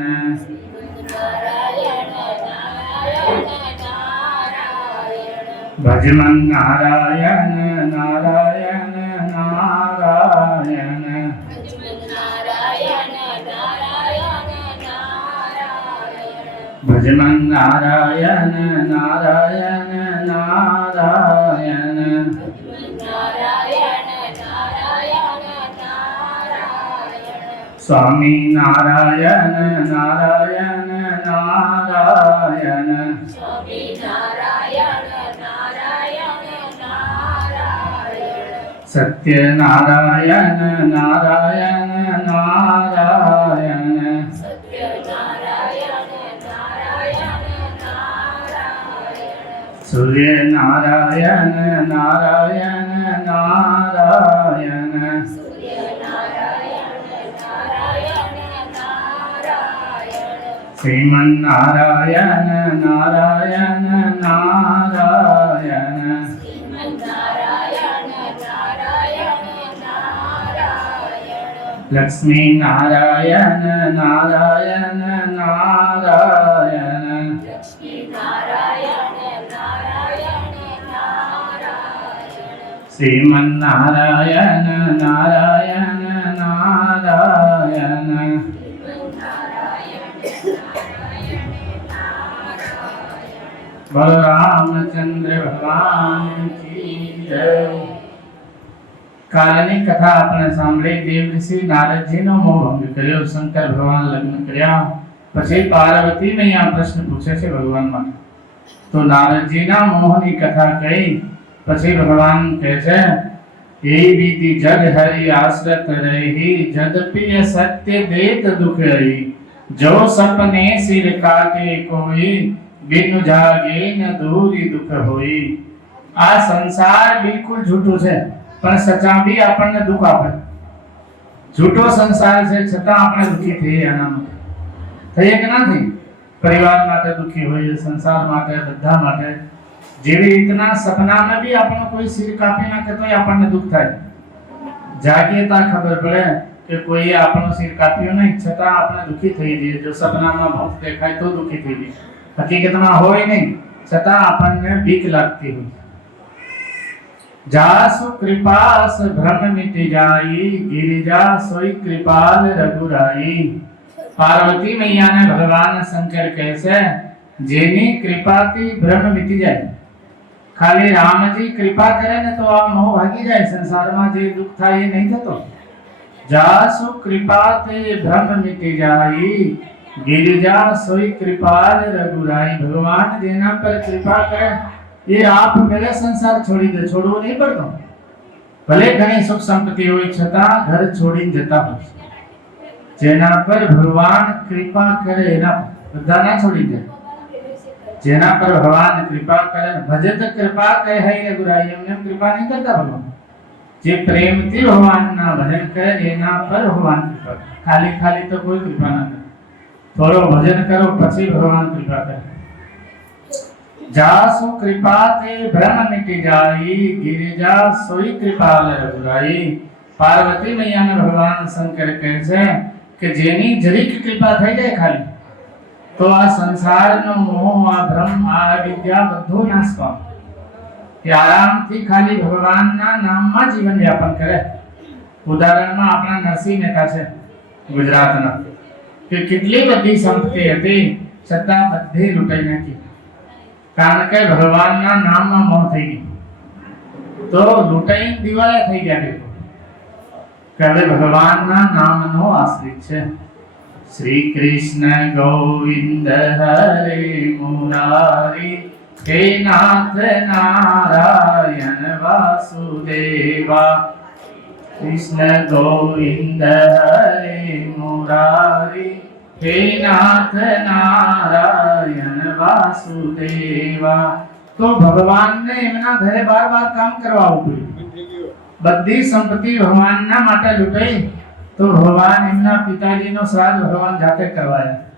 નારાયણ નારાયણ નારાયણ ભજમન નારાયણ નારાયણ નારાયણ નારાયણ નારાયણ નારાયણ ભજમન નારાયણ નારાયણ નારાયણ નારાયણ નારાયણ નારાયણ સ્વામી નારાયણ નારાયણ નારાયણ સ્વામી નારાયણ નારાયણ નારાયણ સત્ય નારાયણ નારાયણ નારાયણ સત્ય નારાયણ નારાયણ નારાયણ સૂર્ય નારાયણ નારાયણ નારાયણ સૂર્ય નારાયણ નારાયણ નારાયણ શ્રીમન નારાયણ નારાયણ નારાયણ શ્રીમન નારાયણ નારાયણ નારાયણ લક્ષ્મી નારાયણ નારાયણ નારાયણ લક્ષ્મી નારાયણ નારાયણ નારાયણ શ્રીમન નારાયણ નારાયણ નારાયણ બોલો રામચંદ્ર ભગવાન કી જય. કાલની કથા આપણે સાંભળી. દેવ ઋષિ નારદજીનો મોહ ભંગ કર્યો, શંકર ભગવાન લગ્ન કર્યા. પછી પાર્વતી મૈયા પ્રશ્ન પૂછે છે ભગવાન માટે. તો નારદજીના મોહની કથા કહી પછી ભગવાન કહે છે, એ વિધિ જગ હરિ આશ્રત રહી, જદપિય સત્ય દેત દુખ રહી, જો સપને સિર કાટે કોઈ, બિન જાગે ન દૂરી દુઃખ હોઈ. આ સંસાર બિલકુલ જૂઠું છે, પણ સચા બી આપણને દુઃખ આપે. જૂઠો સંસાર છે છતાં આપણે દુઃખી થઈએ. એના માટે થઈએ કે ના થઈ? પરિવાર માટે દુઃખી હોઈએ, સંસાર માટે, બધા માટે. જેવી રીતના સપનામાં બી આપણો કોઈ સિર કાપી નાખે તો આપણને દુઃખ થાય. જાગીએ ત્યાં ખબર પડે કે કોઈએ આપણો સિર કાપ્યો નહીં, છતાં આપણે દુઃખી થઈ જઈએ. જો સપનામાં ભૂત દેખાય તો દુઃખી થઈ જઈએ, હકીકતમાં હોય નહીં છતાં આપણને બીક લાગતી હોય. જાસુ કૃપાસ ભ્રમ મિટી જાઈ, ગિરિજા સોઈ કૃપાલ રઘુરાઈ. પાર્વતી મૈયાને ભગવાન શંકર કહે છે, જેની કૃપાથી ભ્રમ મિટી જાય. ખાલી રામજી કૃપા કરે ને તો આ મોહ ભાગી જાય. સંસારમાં જે દુઃખ થાય એ નહીં થતો. જાસુ કૃપાથી ભ્રમ મિટી જાઈ, ગિરિજા સોઈ કૃપાલ રઘુરાઈ. ભગવાન જેના પર કૃપા કરે એ આપ મેલે સંસાર છોડી દે. છોડવો નહીં પડતો. ભલે ઘણી સુખ સંપત્તિ હોય છતાં ઘર છોડીને જતા હોય. જેના પર ભગવાન કૃપા કરે એના બધા ના છોડી દે. જેના પર ભગવાન કૃપા કરે, ભજત કૃપા કહે હૈ રઘુરાઈ. એમને કૃપા નહીં કરતા ભગવાન. જે પ્રેમથી ભગવાનના ભજન કરે એના પર ભગવાન કૃપા કરે. ખાલી ખાલી તો કોઈ કૃપા ના કરે. થોડો ભજન કરો પછી ભગવાન કૃપા કરે. જાસુ કૃપાતે ભ્રમ મિટી જાઈ, ગિરિજા સોઈ કૃપાલ રઘુરાઈ. પાર્વતી મૈયાને ભગવાન શંકર કહે છે કે જેની જરીક કૃપા થઈ જાય ખાલી તો આ સંસારનો મોહ, આ ભ્રમ, આ વિદ્યા બધું નાશ પામે. એ આરામથી ખાલી ભગવાનના નામમાં જીવન યાપન કરે. ઉદાહરણમાં આપણા નરસિંહ મહેતા છે ગુજરાતના, કે કેટલી બધી સંપત્તિ હતી છતાં બધી લૂંટાઈ નાખી. કારણ કે ભગવાનના નામમાં મોહ થઈ ગઈ. તો લૂંટાઈ દિવાળા થઈ ગયા. કે હવે ભગવાનના નામનો આશ્રિત છે. શ્રી કૃષ્ણ ગોવિંદ હરે મુરારી, હે નાથ નારાયણ વાસુદેવા કૃષ્ણ ગોવિંદ હરે મુરારી હે નાથ નારાયણ વાસુદેવા તો ભગવાનને એમના ઘરે બાર કામ કરવાવું પડ્યું બધી સંપત્તિ ભગવાનના માટે લૂંટાઈ તો ભગવાન એમના પિતાજીનો શ્રાદ્ધ ભગવાન જાતે કરવાયા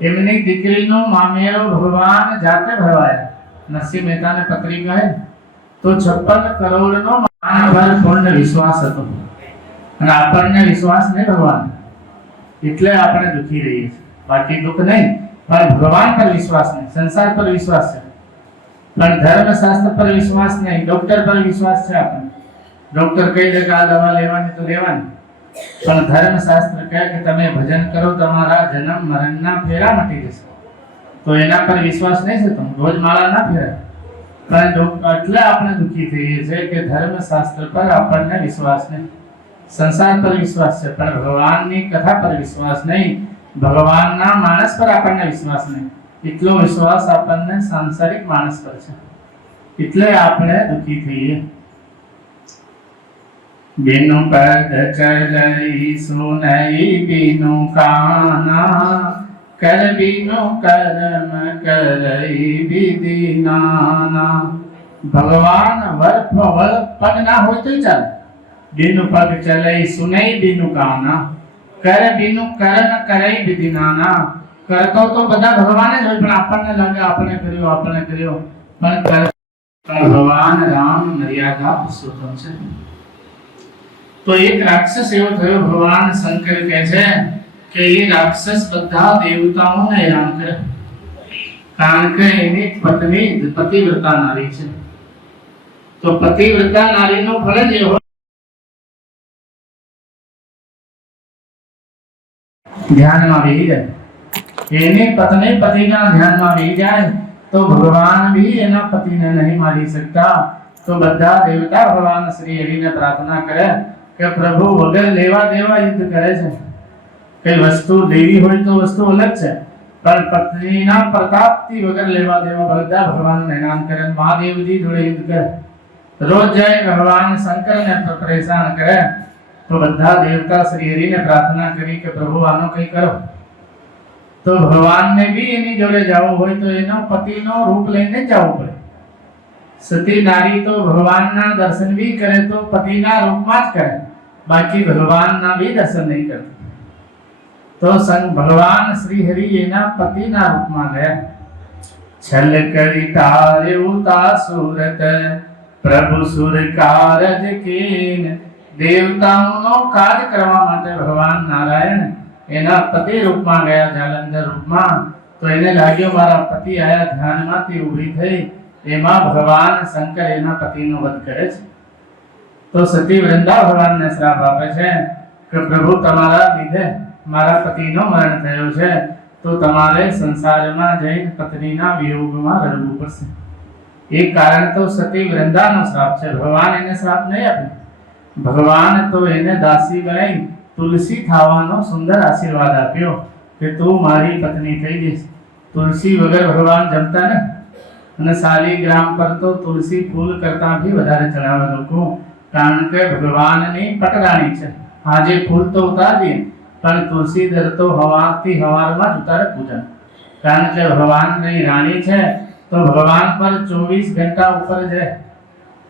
એમની દીકરીનો મામેરો ભગવાન જાતે ભરવાયા નરસિંહ મહેતાને પત્રી કહે તો 56 કરોડનો માનવ પૂર્ણ વિશ્વાસ હતો અને આપણને વિશ્વાસ નહીં ભગવાન એટલે આપણે દુખી રહીએ છીએ બાકી દુઃખ નહીં પણ ભગવાન પર વિશ્વાસ નહીં સંસાર પર વિશ્વાસ છે પણ ધર્મશાસ્ત્ર પર વિશ્વાસ નહીં ડોક્ટર પર વિશ્વાસ છે આપણે ડોક્ટર કહી દે કે આ દવા લેવાની તો લેવાની પણ ધર્મશાસ્ત્ર કહે કે તમે ભજન કરો તમારા જન્મ મરણના ફેરા મટી જશે તો એના પર વિશ્વાસ નહીં છે તમે રોજ માળા ના ફેરાય પણ એટલે આપણે દુઃખી થઈએ છીએ કે ધર્મશાસ્ત્ર પર આપણને વિશ્વાસ નહીં સંસાર પર વિશ્વાસ છે પણ ભગવાનની કથા પર વિશ્વાસ નહીં ભગવાનના માણસ પર આપણને વિશ્વાસ નહીં એટલો વિશ્વાસ આપણને સાંસારિક માણસ પર છે એટલે આપણે દુઃખી થઈએ बिनु पद चलई सुनई बिनु काना कर बिनु कर्म करई विधि नाना भगवान वर्फ पग ना हो तो चल बिनु पग चलई सुनई बिनु काना कर बिनु कर्म करई विधि नाना करतो तो બધા ભગવાન જ હોય પણ આપણને લાગે આપણે કર્યો પણ ભગવાન રામ મર્યાદા પુરુષોત્તમ છે तो एक राक्षस एवो थयो भगवान शंकर कहे छे के ये राक्षस बधा देवताओं ने हैरान करे कारण के एनी पत्नी पतिव्रता नारी छे तो पतिव्रता नारी नो फरज एवो ध्यान में बेही जाए एनी पत्नी पति ना ध्यान में बेही जाए तो भगवान भी एना पति ने नहीं मारी सकता तो बधा देवता भगवान श्री हरि ने प्रार्थना करे કે પ્રભુ વગર લેવા દેવા યુદ્ધ કરે છે કઈ વસ્તુ લેવી હોય તો વસ્તુ અલગ છે પણ પત્નીના પ્રતાપથી વગર લેવા દેવા બધા ભગવાન હેરાન કરે મહાદેવજી જોડે યુદ્ધ કરે રોજ જાય ભગવાન શંકરને પરેશાન કરે તો બધા દેવતા શ્રી હરિને પ્રાર્થના કરી કે પ્રભુ આનો કઈ કરો તો ભગવાનને બી એની જોડે જવું હોય તો એનો પતિનો રૂપ લઈને જવું પડે સતી નારી તો ભગવાનના દર્શન भी करे तो पतिना रूपમાં જ કરે बाकी भगवानना भी दर्शन नहीं करते तो संग भगवान श्री हरि एना पतिना रूपમાં ગયા छल करी तारे उता सूरत प्रभु सुर कारज कीन देवताओनो कार्य કરવા માટે ભગવાન નારાયણ એના પતિ રૂપમાં ગયા જાલંધર રૂપમાં તો એને લાગ્યો મારા પતિ આયા ધ્યાનમાંથી ઊભી થઈ એમાં ભગવાન શંકર એના પતિનો વધ કરે છે તો સતી વૃંદા ભગવાનને શ્રાપ આપે છે કે પ્રભુ તમારા લીધે મારા પતિનો મરણ થયો છે તો તમારે સંસારમાં જઈને પત્નીના વિયોગમાં રડવું પડશે એક કારણ તો સતી વૃંદાનો શ્રાપ છે ભગવાન એને શ્રાપ નહીં આપે ભગવાન તો એને દાસી બનાવી તુલસી ખાવાનો સુંદર આશીર્વાદ આપ્યો કે તું મારી પત્ની થઈ જઈશ તુલસી વગર ભગવાન જમતા ને અને શાલિગ્રામ પર તો તુલસી ફૂલ કરતા भी વધારે ચડાવે લોકો કારણ કે ભગવાનની પટરાણી છે આજે ફૂલ તો ઉતાર દે પણ તુલસી દળ તો હવારથી હવારમાં જ ઉતારે પૂજા કારણ કે ભગવાનની રાણી છે તો ભગવાન પર 24 ઘંટા ઉપર જ રહે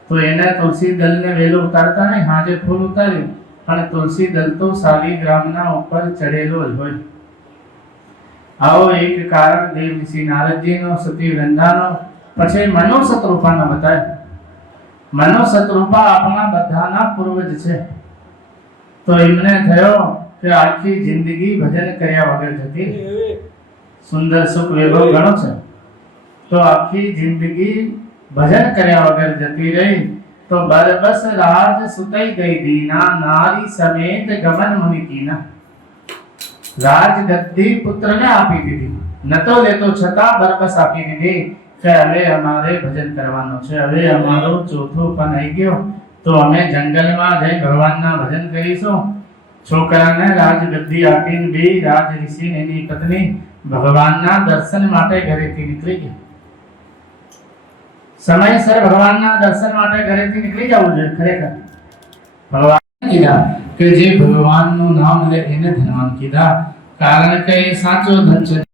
તો એને તુલસી દળને વેલો ઉતારતા નહીં આજે ફૂલ ઉતાર્યું પણ તુલસી દળ તો શાલિગ્રામના ઉપર ચડેલો જ હોય આવો એક કારણ દેવ ઋષિ નારદજીનો સતી વૃંદાનો પછી મનો શત્રુપાનો બતાય મનો શત્રુપા આપણા બધાના પૂર્વજ છે તો એમને થયો કે આખી જિંદગી ભજન કર્યા વગર જતી સુંદર સુખ વૈભવ ઘણો છે તો આખી જિંદગી ભજન કર્યા વગર જતી રહી તો બરબસ રાજ સુતઈ ગઈ દીના નારી સમેત ગમન મુનિ કીના રાજ ગદ્દી પુત્રને આપી દીધી નતો લેતો છતાં બરબસ આપી દીધી કે હવે અમારે ભજન કરવાનો છે હવે અમારો ચોથો પણ આવી ગયો તો અમે જંગલમાં જઈ ભગવાનના ભજન કરીશું છોકરાને રાજગદ્દી આપીને બે રાજ ઋષિ એની પત્ની ભગવાનના દર્શન માટે ઘરેથી નીકળી ગઈ સમયસર ભગવાનના દર્શન માટે ઘરેથી નીકળી જવું જોઈએ ખરેખર ભગવાન કીધા કે જે ભગવાનનું નામ લે એને ધનવાન કીધા કારણ કે એ સાચો ધન છે